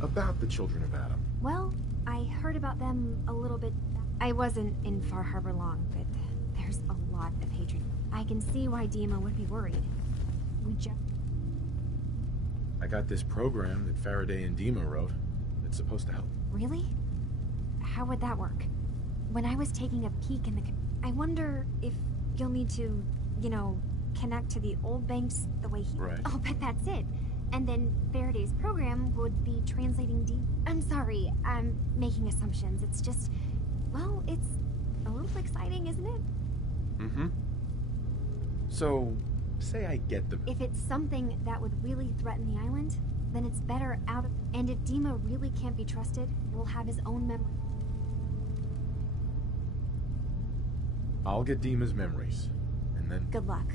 About the children of Adam. Well, I heard about them a little bit. I wasn't in Far Harbor long, but there's a lot of hatred. I can see why Dima would be worried. I got this program that Faraday and Dima wrote. It's supposed to help. Really? How would that work? When I was taking a peek in the... I wonder if you'll need to, you know, connect to the old banks the way he... Right. Oh, but that's it. And then Faraday's program would be translating I'm sorry, I'm making assumptions. It's just... Well, it's a little exciting, isn't it? Mm-hmm. So, say I get them. If it's something that would really threaten the island, then it's better out of... And if Dima really can't be trusted, we'll have his own memory. I'll get Dima's memories, and then... Good luck.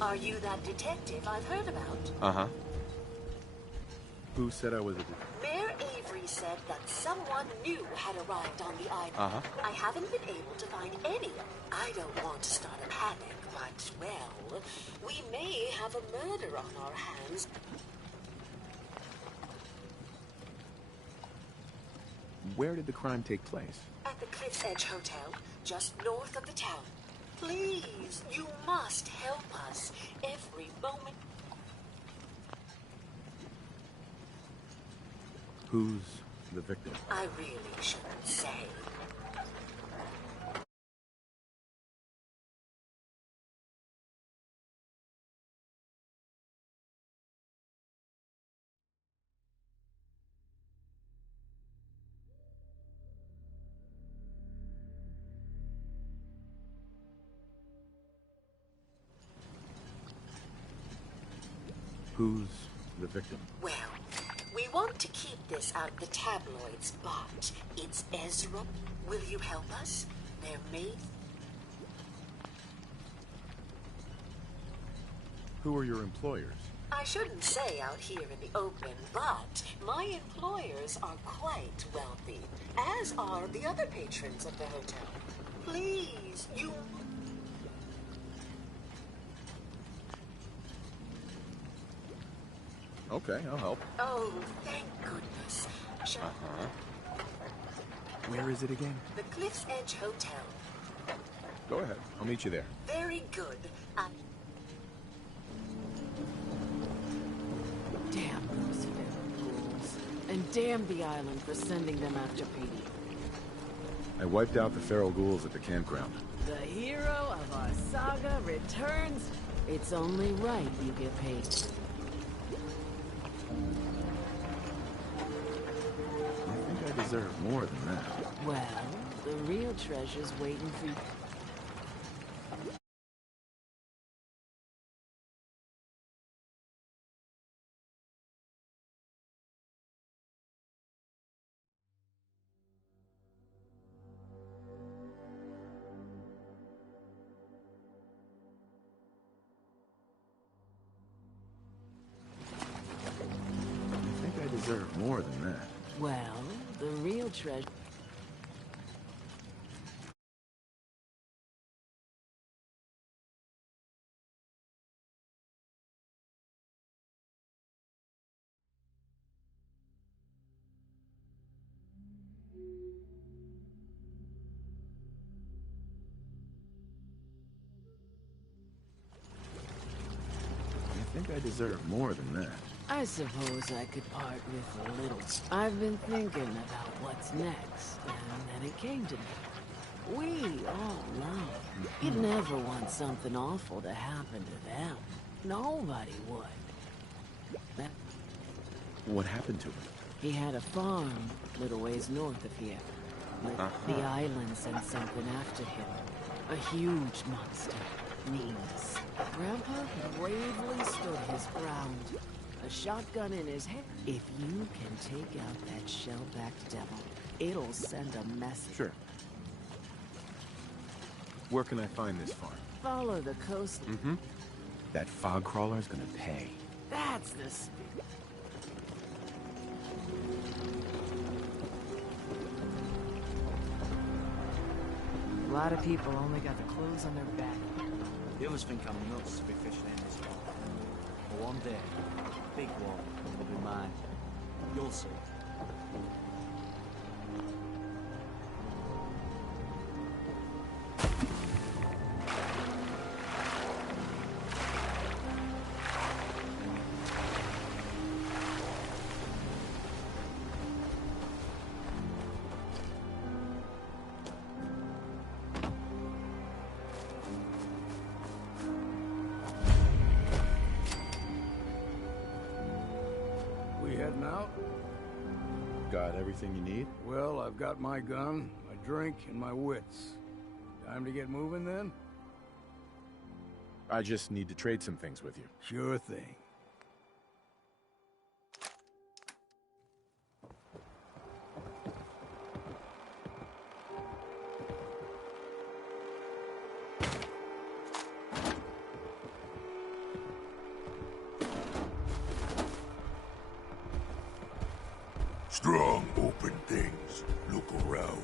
Are you that detective I've heard about? Uh-huh. Who said I was a detective? Mayor Avery said that someone new had arrived on the island. Uh-huh. I haven't been able to find any. I don't want to start a panic, but, well, we may have a murder on our hands. Where did the crime take place? At the Cliff's Edge Hotel, just north of the town. Please, you must help us every moment. Who's the victim? I really shouldn't say. Who's the victim? Well, we want to keep this out of the tabloids, but it's Ezra. Will you help us? There may... Who are your employers? I shouldn't say out here in the open, but my employers are quite wealthy, as are the other patrons of the hotel. Please, you... Okay, I'll help. Oh, thank goodness. Uh-huh. Where is it again? The Cliff's Edge Hotel. Go ahead. I'll meet you there. Very good. Damn those feral ghouls. And damn the island for sending them after Petey. I wiped out the feral ghouls at the campground. The hero of our saga returns. It's only right you get paid. I think I deserve more than that. Well, the real treasure's waiting for you. I think I deserve more than that. Well, the real treasure... I think I deserve more than that. I suppose I could part with a little. I've been thinking about what's next, and then it came to me. We all love. You'd never want something awful to happen to them. Nobody would. What happened to him? He had a farm, little ways north of here. The island sent something after him. A huge monster. Meanness. Grandpa bravely stood his ground. A shotgun in his hand. If you can take out that shell-backed devil, it'll send a message. Sure. Where can I find this farm? Follow the coast. Mm-hmm. That fog crawler's gonna pay. That's the spirit. A lot of people only got the clothes on their back. The others think I'm nuts to be fishing in this water. But one day, big one will be mine. You'll see. We heading out? Got everything you need? Well, I've got my gun, my drink, and my wits. Time to get moving, then? I just need to trade some things with you. Sure thing. Strong, open things. Look around.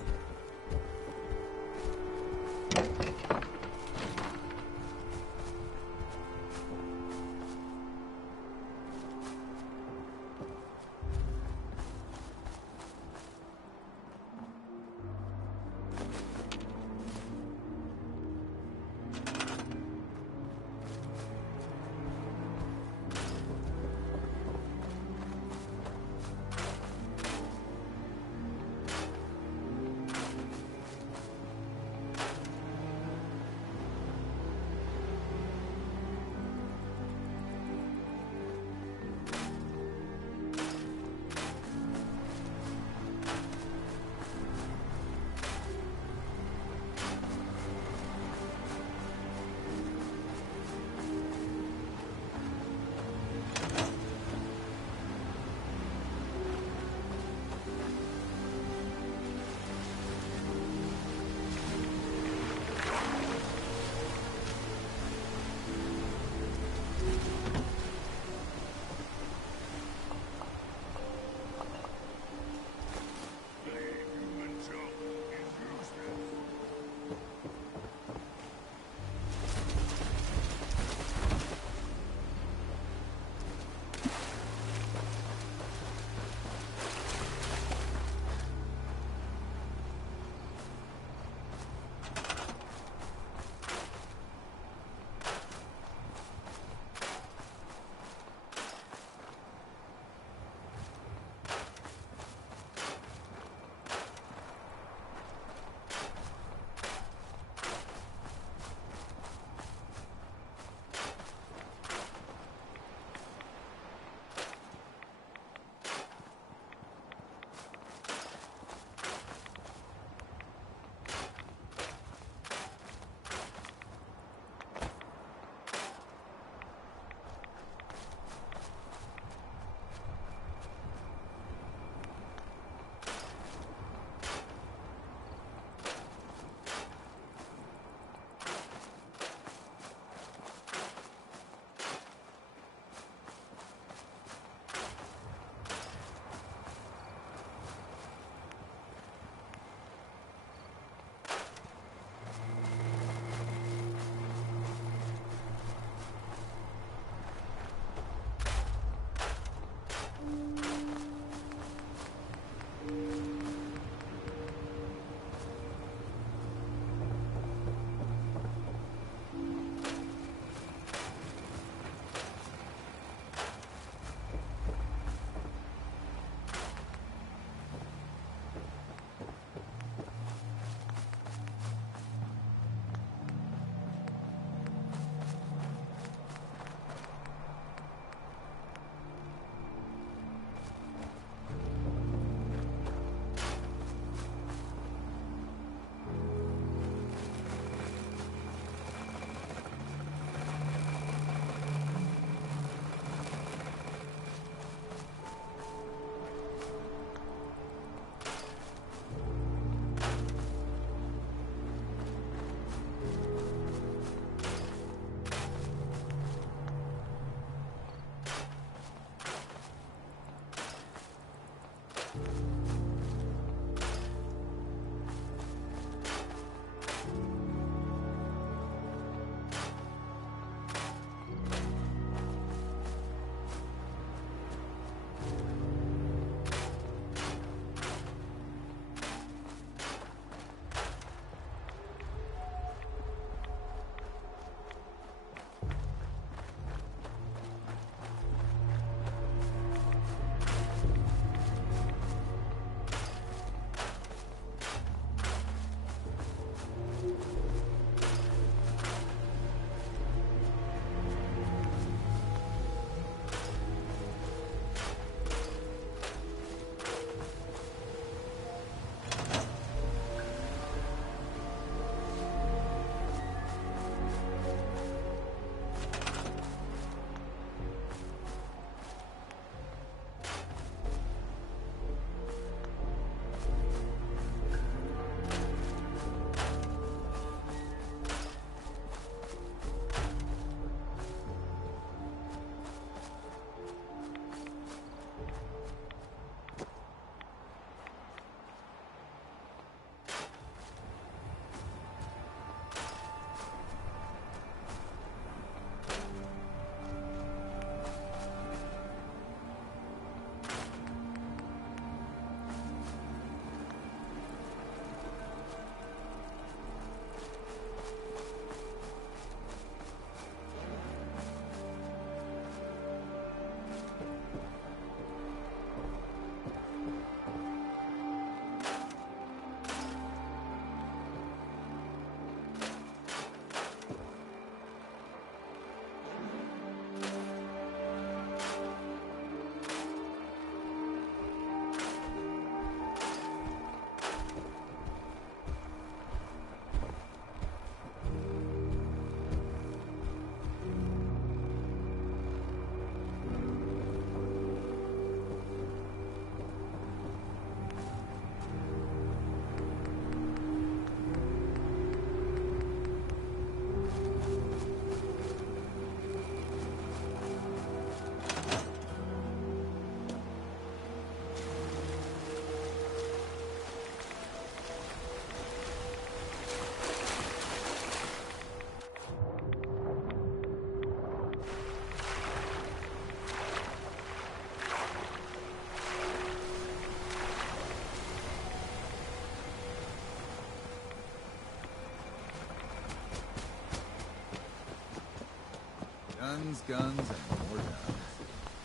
Guns, guns, and more guns.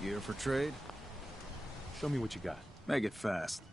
Gear for trade? Show me what you got. Make it fast.